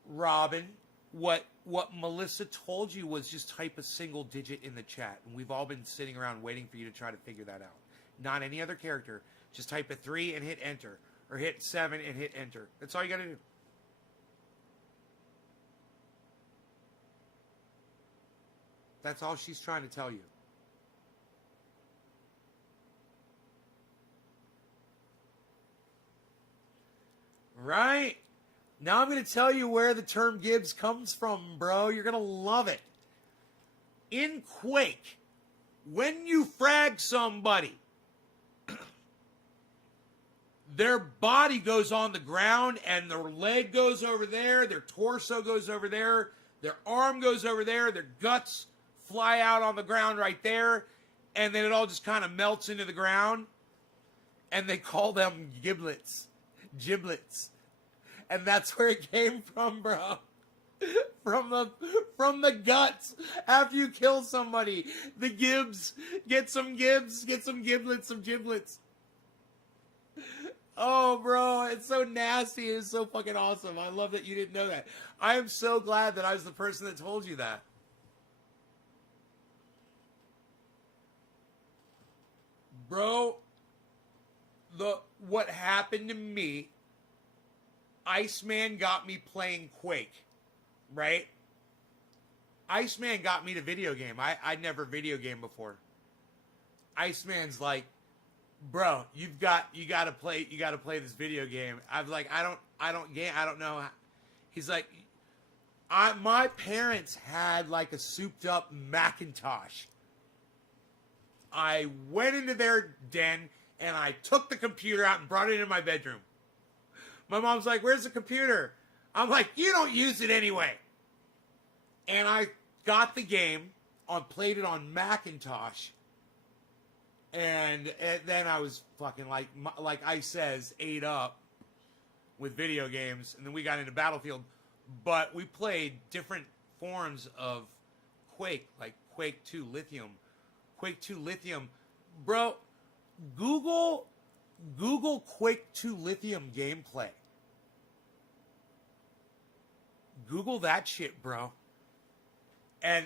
Robin, what Melissa told you was just type a single digit in the chat. And we've all been sitting around waiting for you to try to figure that out. Not any other character. Just type a 3 and hit enter. Or hit 7 and hit enter. That's all you got to do. That's all she's trying to tell you. Right? Now I'm going to tell you where the term Gibbs comes from, bro. You're going to love it. In Quake, when you frag somebody, their body goes on the ground and their leg goes over there, their torso goes over there, their arm goes over there, their guts fly out on the ground right there, and then it all just kind of melts into the ground, and they call them giblets. Giblets. And that's where it came from, bro. From the guts after you kill somebody. The Gibbs. Get some Gibbs. Get some giblets, some giblets. Oh, bro, it's so nasty. It's so fucking awesome. I love that you didn't know that. I am so glad that I was the person that told you that. Bro, what happened to me, Iceman got me playing Quake, right? Iceman got me to video game. I'd never video game before. Iceman's like, bro, you got to play this video game. I was like, I don't know. He's like, my parents had like a souped up Macintosh. I went into their den and I took the computer out and brought it into my bedroom. My mom's like, where's the computer? I'm like, you don't use it anyway. And I got the game, played it on Macintosh. And then I was fucking like Ice says, ate up with video games. And then we got into Battlefield. But we played different forms of Quake, like Quake 2 Lithium. Quake 2 Lithium. Bro, Google Quake 2 Lithium gameplay. Google that shit, bro. And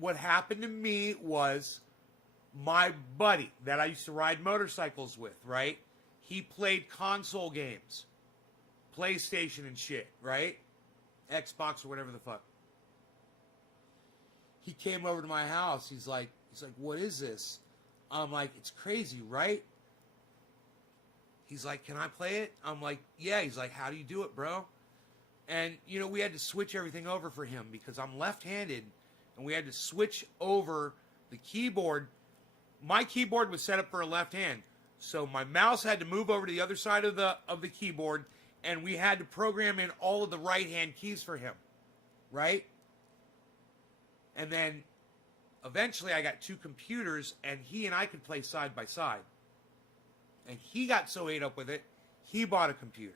what happened to me was my buddy that I used to ride motorcycles with, right? He played console games. PlayStation and shit, right? Xbox or whatever the fuck. He came over to my house. He's like, what is this? I'm like, it's crazy, right? He's like, can I play it? I'm like, yeah. He's like, how do you do it, bro? And, you know, we had to switch everything over for him because I'm left-handed, and we had to switch over the keyboard. My keyboard was set up for a left hand, so my mouse had to move over to the other side of the keyboard, and we had to program in all of the right-hand keys for him, right? And then eventually I got two computers, and he and I could play side by side. And he got so ate up with it, he bought a computer.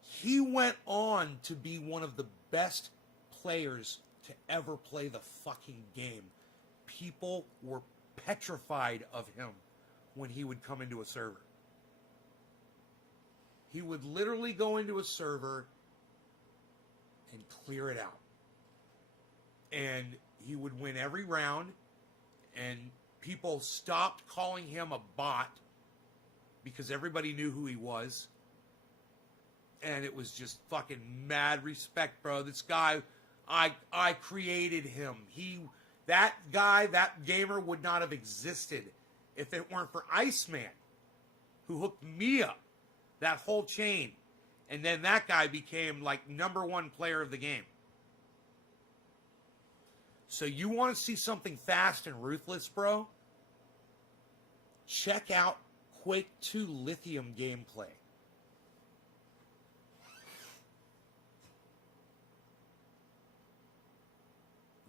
He went on to be one of the best players to ever play the fucking game. People were petrified of him when he would come into a server. He would literally go into a server and clear it out. And he would win every round, and people stopped calling him a bot because everybody knew who he was. And it was just fucking mad respect, bro. This guy, I created him. That guy, that gamer would not have existed if it weren't for Iceman, who hooked me up, that whole chain. And then that guy became like #1 player of the game. So you want to see something fast and ruthless, bro? Check out Quake 2 Lithium gameplay.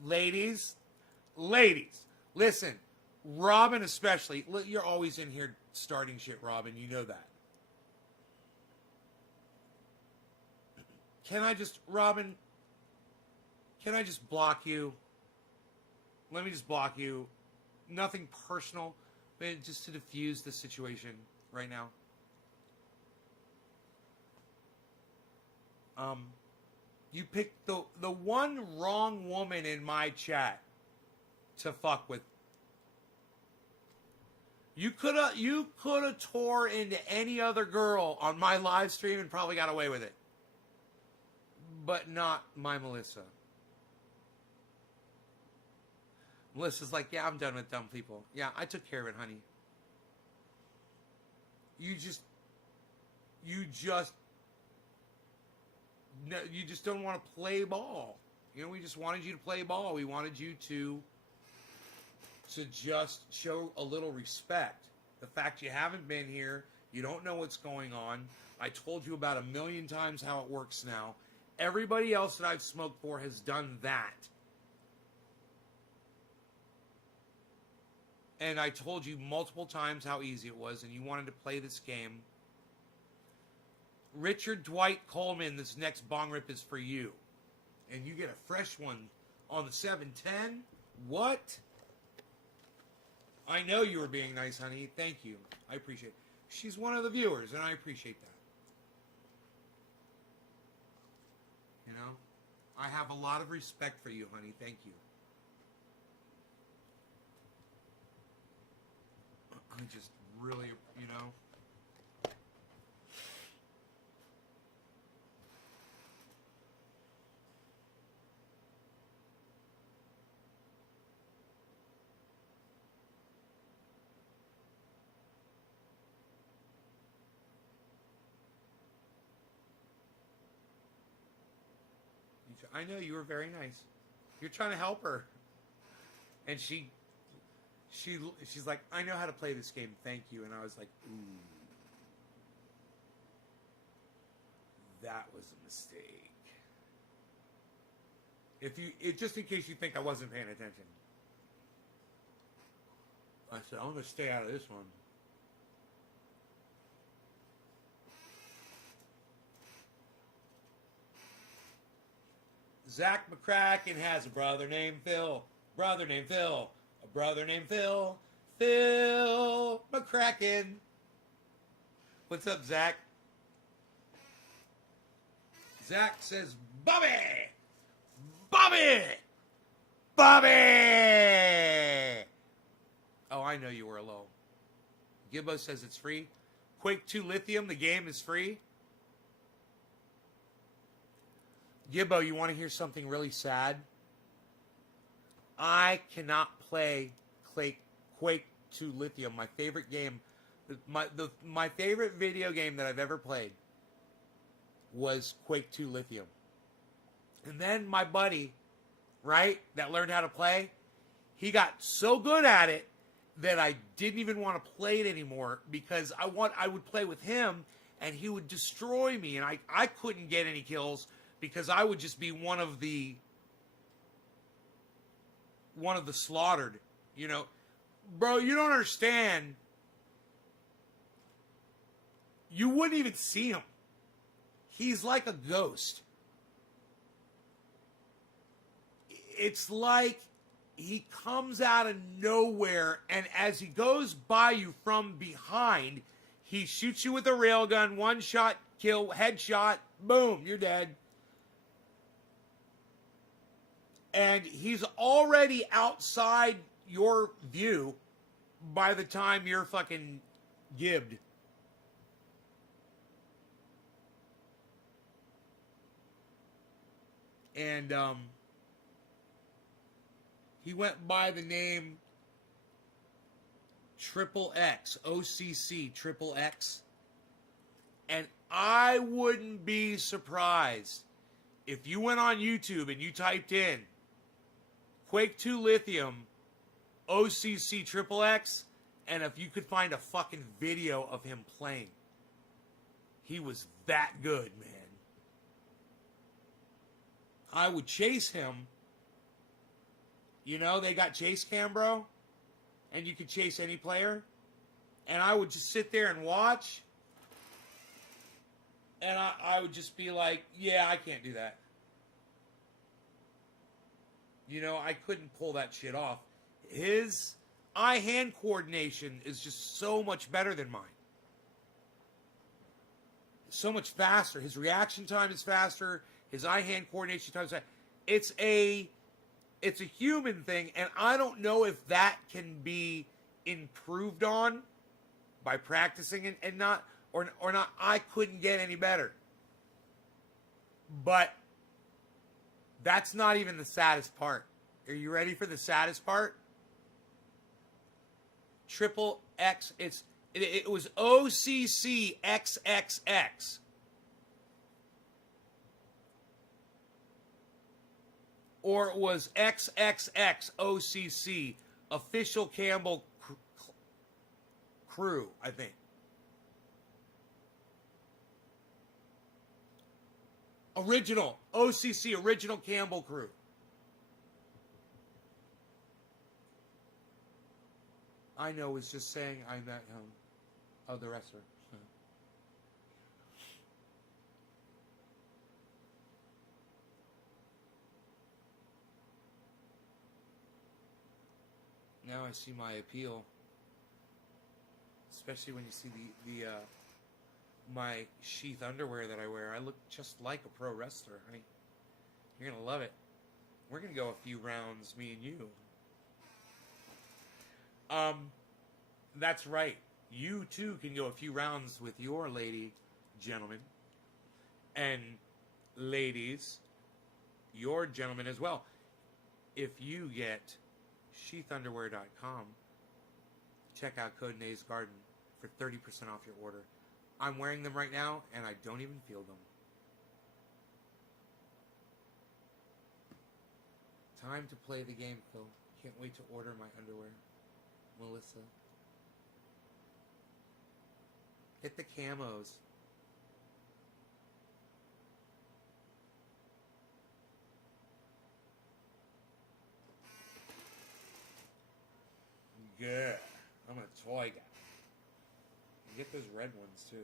Ladies, listen, Robin especially, you're always in here starting shit, Robin, you know that. Robin, can I just block you? Let me just block you. Nothing personal, but just to diffuse the situation right now. You picked the one wrong woman in my chat to fuck with. You could have tore into any other girl on my live stream and probably got away with it. But not my Melissa. Melissa's like, yeah, I'm done with dumb people. Yeah, I took care of it, honey. You just don't want to play ball. You know, we just wanted you to play ball. We wanted you to just show a little respect. The fact you haven't been here, you don't know what's going on. I told you about 1,000,000 times how it works now. Everybody else that I've smoked for has done that. And I told you multiple times how easy it was, and you wanted to play this game. Richard Dwight Coleman, this next bong rip is for you. And you get a fresh one on the 710. What? I know you were being nice, honey. Thank you. I appreciate it. She's one of the viewers, and I appreciate that. You know? I have a lot of respect for you, honey. Thank you. I just really, you know... I know you were very nice. You're trying to help her. And she's like, I know how to play this game, thank you. And I was like, ooh. That was a mistake. Just in case you think I wasn't paying attention. I said, I'm going to stay out of this one. Zach McCracken has a brother named Phil. Brother named Phil. A brother named Phil. Phil McCracken. What's up, Zach? Zach says, Bobby! Bobby! Bobby! Oh, I know you were low. Gibbo says it's free. Quake 2 Lithium, the game is free. Gibbo, you want to hear something really sad? I cannot play Quake 2 Lithium, my favorite game, my favorite video game that I've ever played was Quake 2 Lithium. And then my buddy, right, that learned how to play, he got so good at it that I didn't even want to play it anymore because I would play with him and he would destroy me, and I couldn't get any kills because I would just be one of the slaughtered, you know. Bro, you don't understand. You wouldn't even see him. He's like a ghost. It's like he comes out of nowhere, and as he goes by you from behind, he shoots you with a railgun, one shot, kill, headshot, boom, you're dead. And he's already outside your view by the time you're fucking gibbed. And he went by the name Triple X, OCC Triple X. And I wouldn't be surprised if you went on YouTube and you typed in Quake 2 Lithium, OCC Triple X, and if you could find a fucking video of him playing. He was that good, man. I would chase him. You know, they got chase cam, bro. And you could chase any player. And I would just sit there and watch. And I would just be like, yeah, I can't do that. You know, I couldn't pull that shit off. His eye-hand coordination is just so much better than mine. So much faster. His reaction time is faster. His eye-hand coordination time is faster. It's a human thing, and I don't know if that can be improved on by practicing and not, or not. I couldn't get any better. But that's not even the saddest part. Are you ready for the saddest part? Triple X. It was OCC XXX. Or it was XXX OCC, Official Campbell Crew, I think. Original, OCC, Original Campbell Crew. I know, it's just saying I met him. Oh, the wrestler. Now I see my appeal, especially when you see the my sheath underwear that I wear. I look just like a pro wrestler, honey. You're gonna love it. We're gonna go a few rounds, me and you. That's right. You too can go a few rounds with your lady, gentlemen, and ladies, your gentlemen as well. If you get sheathunderwear.com, check out code Nays Garden for 30% off your order. I'm wearing them right now, and I don't even feel them. Time to play the game, Phil. Can't wait to order my underwear. Melissa. Hit the camos. Good. I'm a toy guy. You get those red ones too.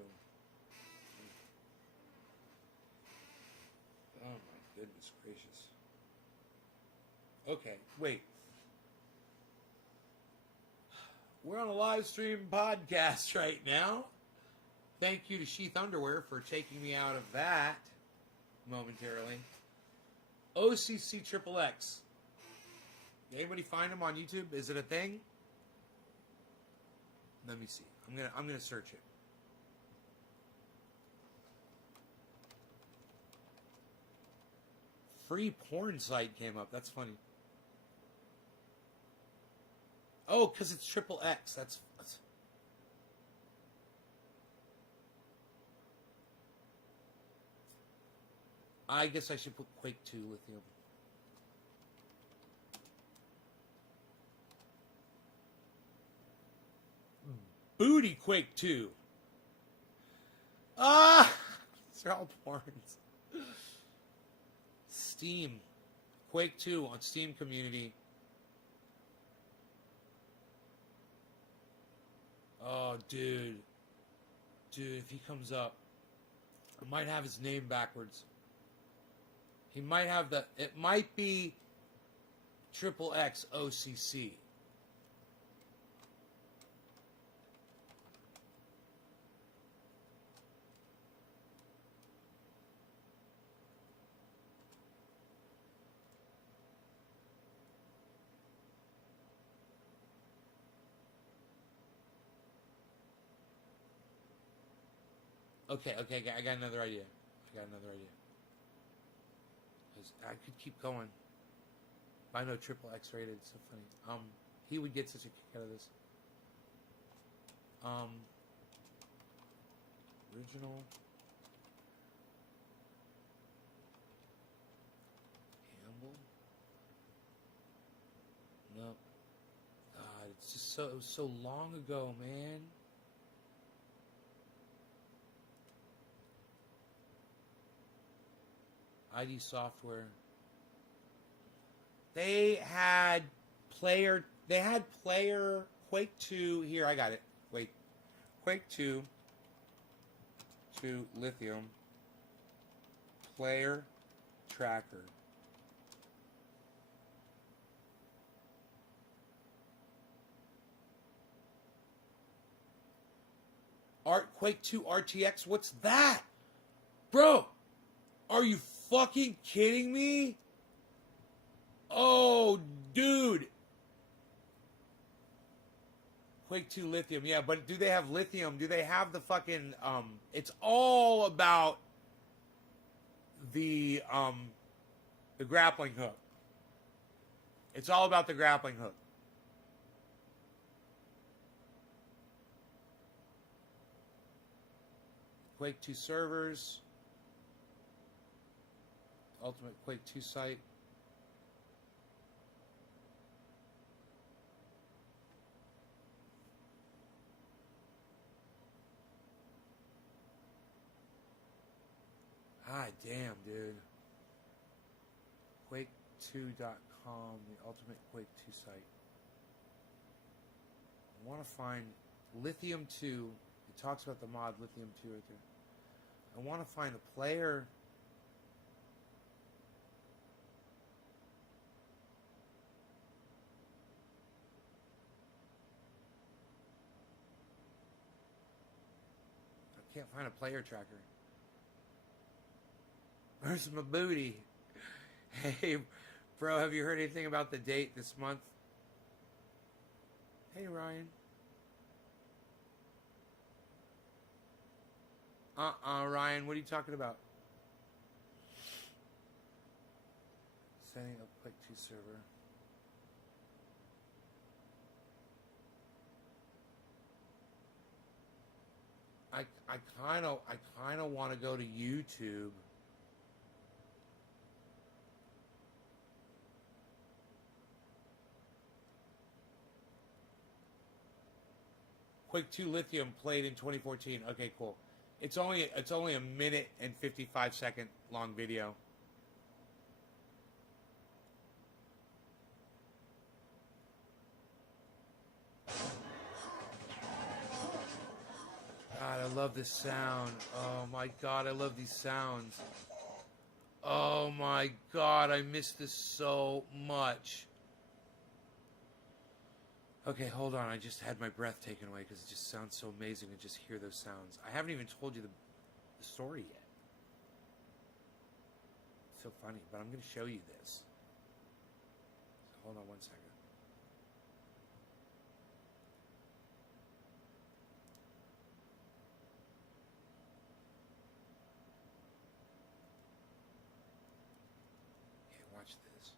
Oh my goodness gracious. Okay, wait. We're on a live stream podcast right now. Thank you to Sheath Underwear for taking me out of that momentarily. OCC Triple X. Anybody find them on YouTube? Is it a thing? Let me see. I'm gonna search it. Free porn site came up. That's funny. Oh, because it's triple X. That's. I guess I should put Quake 2 lithium. Booty Quake 2. Ah! These are all porns. Steam. Quake 2 on Steam community. Oh, dude. Dude, if he comes up, I might have his name backwards. He might have the... It might be Triple X OCC. Okay, I got another idea. I could keep going. I know triple X rated. It's so funny. He would get such a kick out of this. Original. Campbell. Nope. God, it's just so. It was so long ago, man. ID Software. They had player Quake 2 here. I got it. Wait. Quake 2 to Lithium player tracker. Quake 2 RTX. What's that? Bro, are you fucking kidding me? Oh, dude. Quake 2 lithium. Yeah, but do they have lithium? Do they have the fucking it's all about the grappling hook. It's all about the grappling hook. Quake 2 servers. Ultimate Quake 2 site. Ah, damn, dude. Quake2.com, the Ultimate Quake 2 site. I want to find Lithium 2. It talks about the mod Lithium 2 right there. I want to find a player. I can't find a player tracker. Where's my booty? Hey, bro, have you heard anything about the date this month? Hey, Ryan. Ryan, what are you talking about? Setting up Quake 2 server. I kind of want to go to YouTube. Quake 2 Lithium played in 2014. Okay, cool. It's only a minute and 55-second long video. God, I love this sound. Oh my God, I love these sounds. Oh my God, I miss this so much. Okay, hold on. I just had my breath taken away because it just sounds so amazing to just hear those sounds. I haven't even told you the story yet. It's so funny, but I'm going to show you this. So hold on one second. Okay, watch this.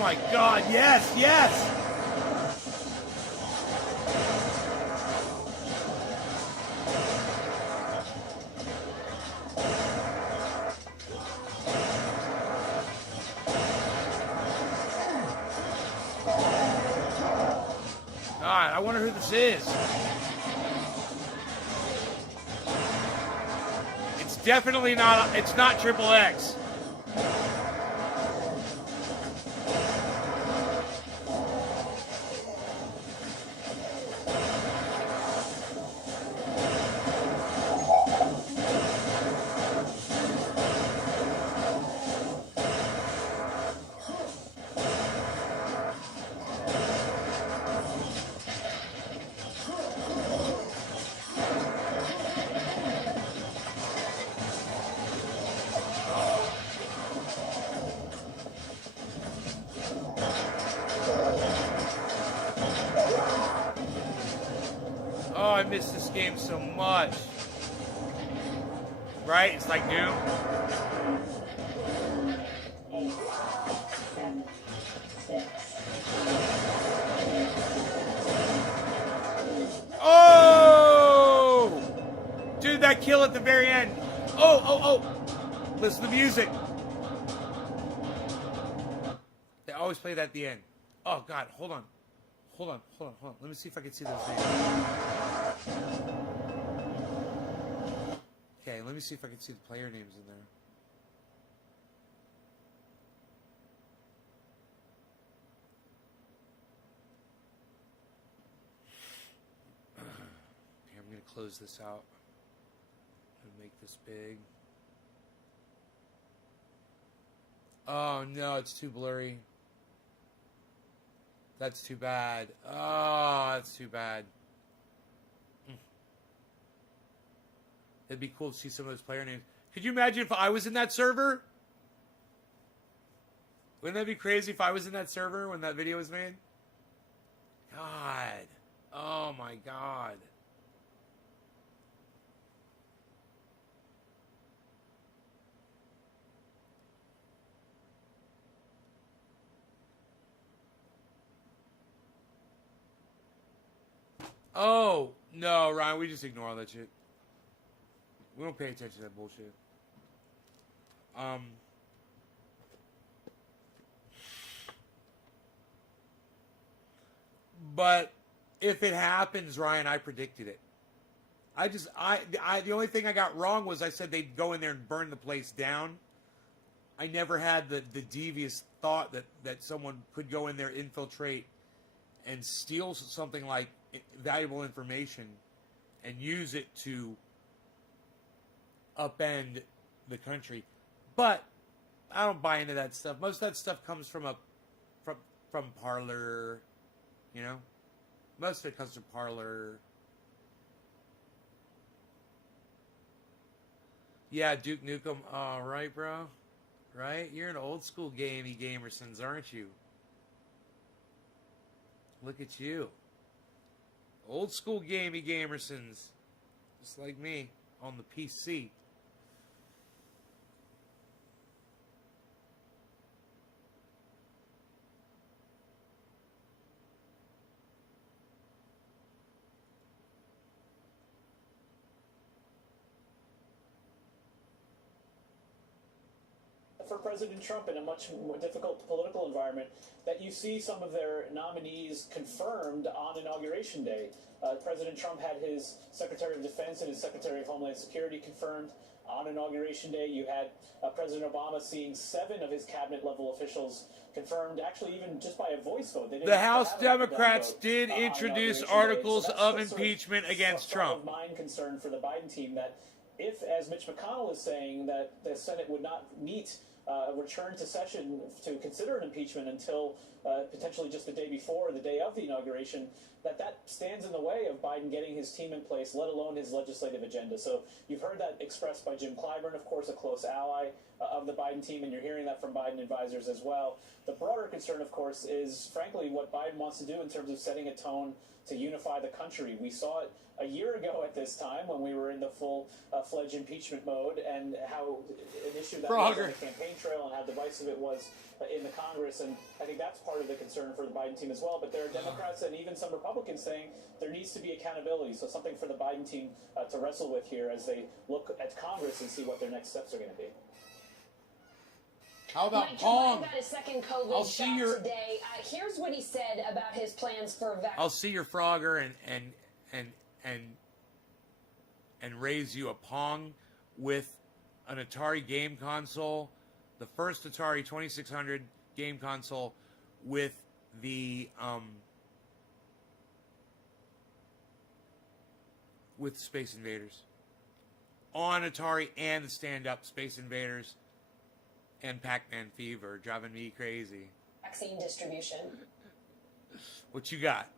my God, yes, yes! God, I wonder who this is. It's definitely not, it's not Triple X. Oh, I miss this game so much. Right? It's like new. Oh! Dude, that kill at the very end. Oh, oh, oh. Listen to the music. They always play that at the end. Oh, God. Hold on. Hold on, hold on, hold on. Let me see if I can see those names. Okay, let me see if I can see the player names in there. Okay, I'm going to close this out and make this big. Oh, no, it's too blurry. That's too bad. Oh, that's too bad. It'd be cool to see some of those player names. Could you imagine if I was in that server? Wouldn't that be crazy if I was in that server when that video was made? God. Oh, my God. Oh, no, Ryan, we just ignore all that shit. We don't pay attention to that bullshit. But if it happens, Ryan, I predicted it. The only thing I got wrong was I said they'd go in there and burn the place down. I never had the devious thought that someone could go in there, infiltrate, and steal something like valuable information and use it to upend the country. But I don't buy into that stuff. Most of that stuff comes from Parler, you know? Most of it comes from Parler. Yeah, Duke Nukem. Oh, right, bro. Right? You're an old school gamey Gamersons, aren't you? Look at you. Old school gamey Gamersons. Just like me on the PC. For President Trump in a much more difficult political environment, that you see some of their nominees confirmed on Inauguration Day. President Trump had his Secretary of Defense and his Secretary of Homeland Security confirmed on Inauguration Day. You had President Obama seeing 7 of his cabinet-level officials confirmed, actually even just by a voice vote. The House Democrats did introduce articles of impeachment against Trump. Mine concern for the Biden team that if, as Mitch McConnell is saying, that the Senate would not meet return to session to consider an impeachment until potentially just the day before or the day of the inauguration, that stands in the way of Biden getting his team in place, let alone his legislative agenda. So you've heard that expressed by Jim Clyburn, of course, a close ally of the Biden team, and you're hearing that from Biden advisors as well. The broader concern, of course, is frankly what Biden wants to do in terms of setting a tone to unify the country. We saw it a year ago at this time when we were in the full-fledged impeachment mode, and how an issue that was on the campaign trail and how divisive it was in the Congress. And I think that's part of the concern for the Biden team as well. But there are Democrats and even some Republicans saying there needs to be accountability. So something for the Biden team to wrestle with here as they look at Congress and see what their next steps are going to be. How about Mike, Pong? Joe Biden got his second COVID shot today. Here's what he said about his plans for vaccine. I'll see your Frogger and raise you a Pong with an Atari game console, the first Atari 2600 game console with the with Space Invaders on Atari, and the stand-up Space Invaders and Pac-Man Fever, driving me crazy. Vaccine distribution. What you got?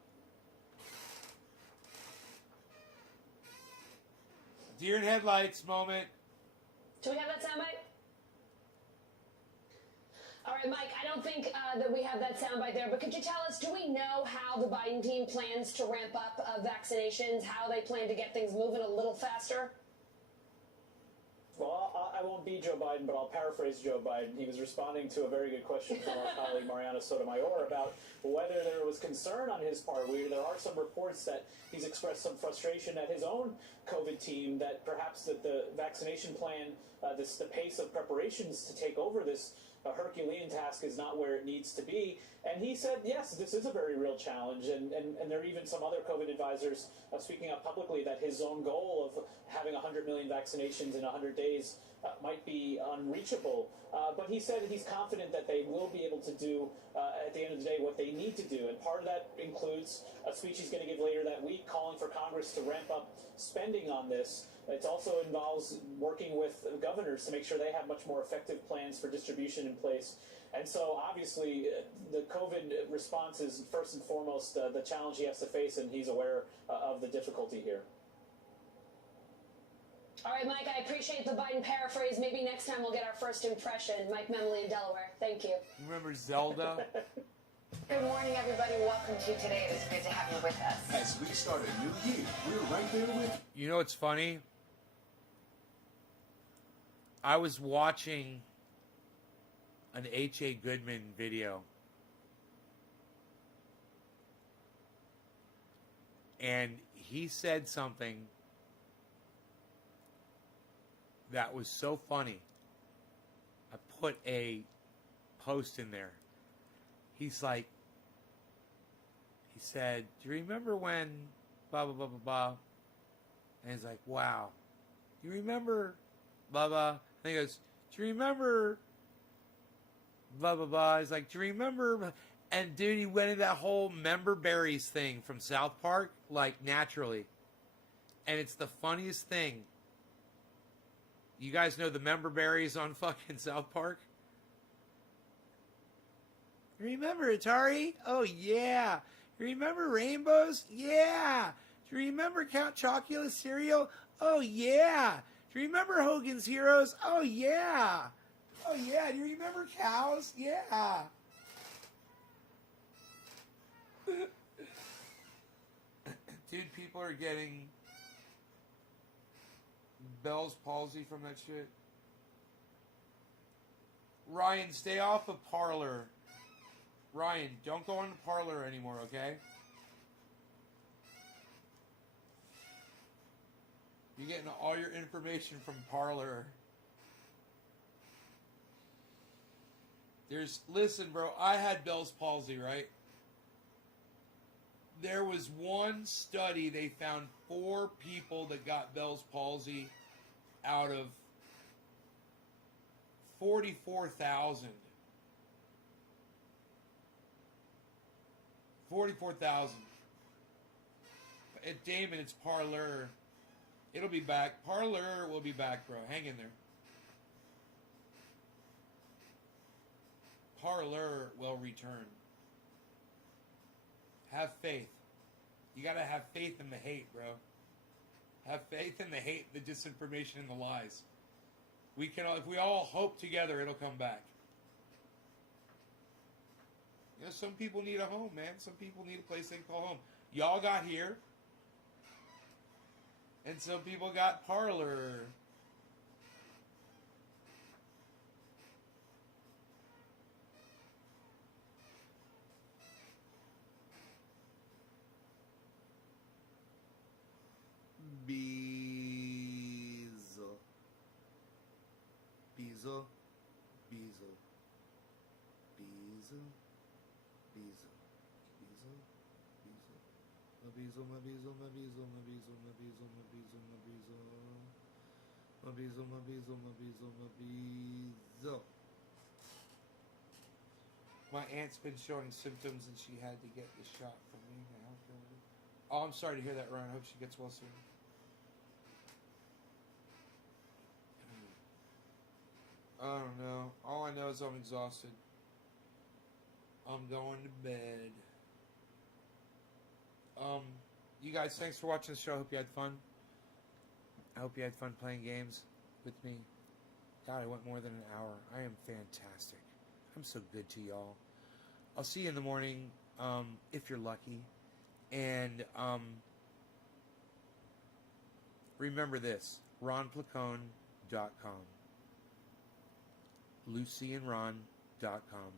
Deer in headlights moment. Do we have that soundbite? All right, Mike, I don't think that we have that soundbite there, but could you tell us, do we know how the Biden team plans to ramp up vaccinations, how they plan to get things moving a little faster? Well, I won't be Joe Biden, but I'll paraphrase Joe Biden. He was responding to a very good question from our colleague Mariana Sotomayor about whether there was concern on his part. There are some reports that he's expressed some frustration at his own COVID team, that perhaps that the vaccination plan, the pace of preparations to take over this Herculean task is not where it needs to be. And he said, yes, this is a very real challenge. And there are even some other COVID advisors speaking up publicly that his own goal of having 100 million vaccinations in 100 days might be unreachable. But he said he's confident that they will be able to do, at the end of the day, what they need to do. And part of that includes a speech he's going to give later that week calling for Congress to ramp up spending on this. It also involves working with governors to make sure they have much more effective plans for distribution in place. And so, obviously, the COVID response is first and foremost the challenge he has to face, and he's aware of the difficulty here. All right, Mike, I appreciate the Biden paraphrase. Maybe next time we'll get our first impression. Mike Memley in Delaware. Thank you. Remember Zelda? Good morning, everybody. Welcome to today. It is good to have you with us. As we start a new year, we're right there with you. You know what's funny? I was watching an H.A. Goodman video, and he said something that was so funny. I put a post in there. He's like, he said, do you remember when blah, blah, blah, blah, blah? And he's like, wow. You remember blah, blah? And he goes, do you remember blah, blah, blah? He's like, do you remember? And dude, he went into that whole member berries thing from South Park, like naturally. And it's the funniest thing. You guys know the member berries on fucking South Park? You remember Atari? Oh, yeah. You remember rainbows? Yeah. Do you remember Count Chocula cereal? Oh, yeah. Do you remember Hogan's Heroes? Oh, yeah. Oh, yeah. Do you remember cows? Yeah. Dude, people are getting Bell's palsy from that shit. Ryan, stay off of Parlor. Ryan, don't go on to Parlor anymore, okay? You're getting all your information from Parlor. Listen, bro, I had Bell's palsy, right? There was one study, they found 4 people that got Bell's palsy out of 44,000. 44,000. Damon, it's Parlor. It'll be back. Parlor will be back, bro. Hang in there. Parlor will return. Have faith. You gotta have faith in the hate, bro. Have faith in the hate, the disinformation, and the lies. We can, if we all hope together, it'll come back. You know, some people need a home, man. Some people need a place they can call home. Y'all got here, and some people got Parlor. Beezle. Beezle. Beezle. Beezle. Beezle. Beezle. Beezle. My beezle, my beezle, my beezle, my beezle, my beezle, my beezle, my beezle. My beezle, my beezle, my beezle, my beezle. My aunt's been showing symptoms and she had to get the shot from me to help her. Oh, I'm sorry to hear that, Ryan. I hope she gets well soon. I don't know. All I know is I'm exhausted. I'm going to bed. You guys, thanks for watching the show. I hope you had fun. I hope you had fun playing games with me. God, I went more than an hour. I am fantastic. I'm so good to y'all. I'll see you in the morning, if you're lucky. And remember this, ronplacone.com. LucyandRon.com.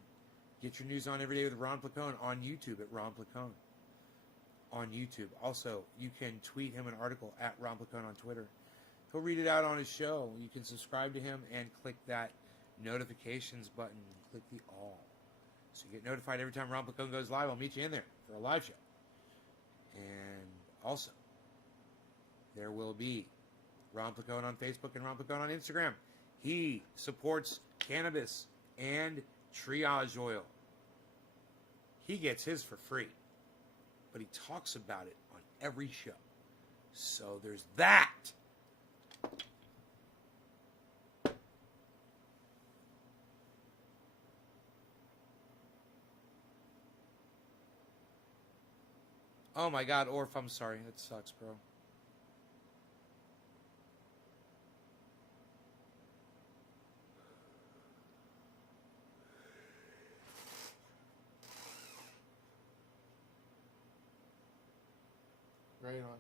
Get your news on every day with Ron Placone on YouTube at Ron Placone. On YouTube. Also, you can tweet him an article at Ron Placone on Twitter. He'll read it out on his show. You can subscribe to him and click that notifications button. Click the all. So you get notified every time Ron Placone goes live. I'll meet you in there for a live show. And also, there will be Ron Placone on Facebook and Ron Placone on Instagram. He supports cannabis and triage oil. He gets his for free, but he talks about it on every show. So there's that. Oh my God, Orf, I'm sorry. That sucks, bro. Right on.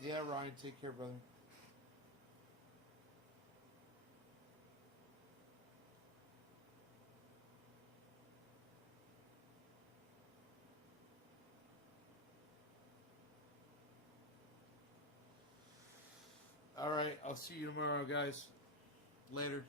Yeah, Ryan, take care, brother. All right, I'll see you tomorrow, guys. Later.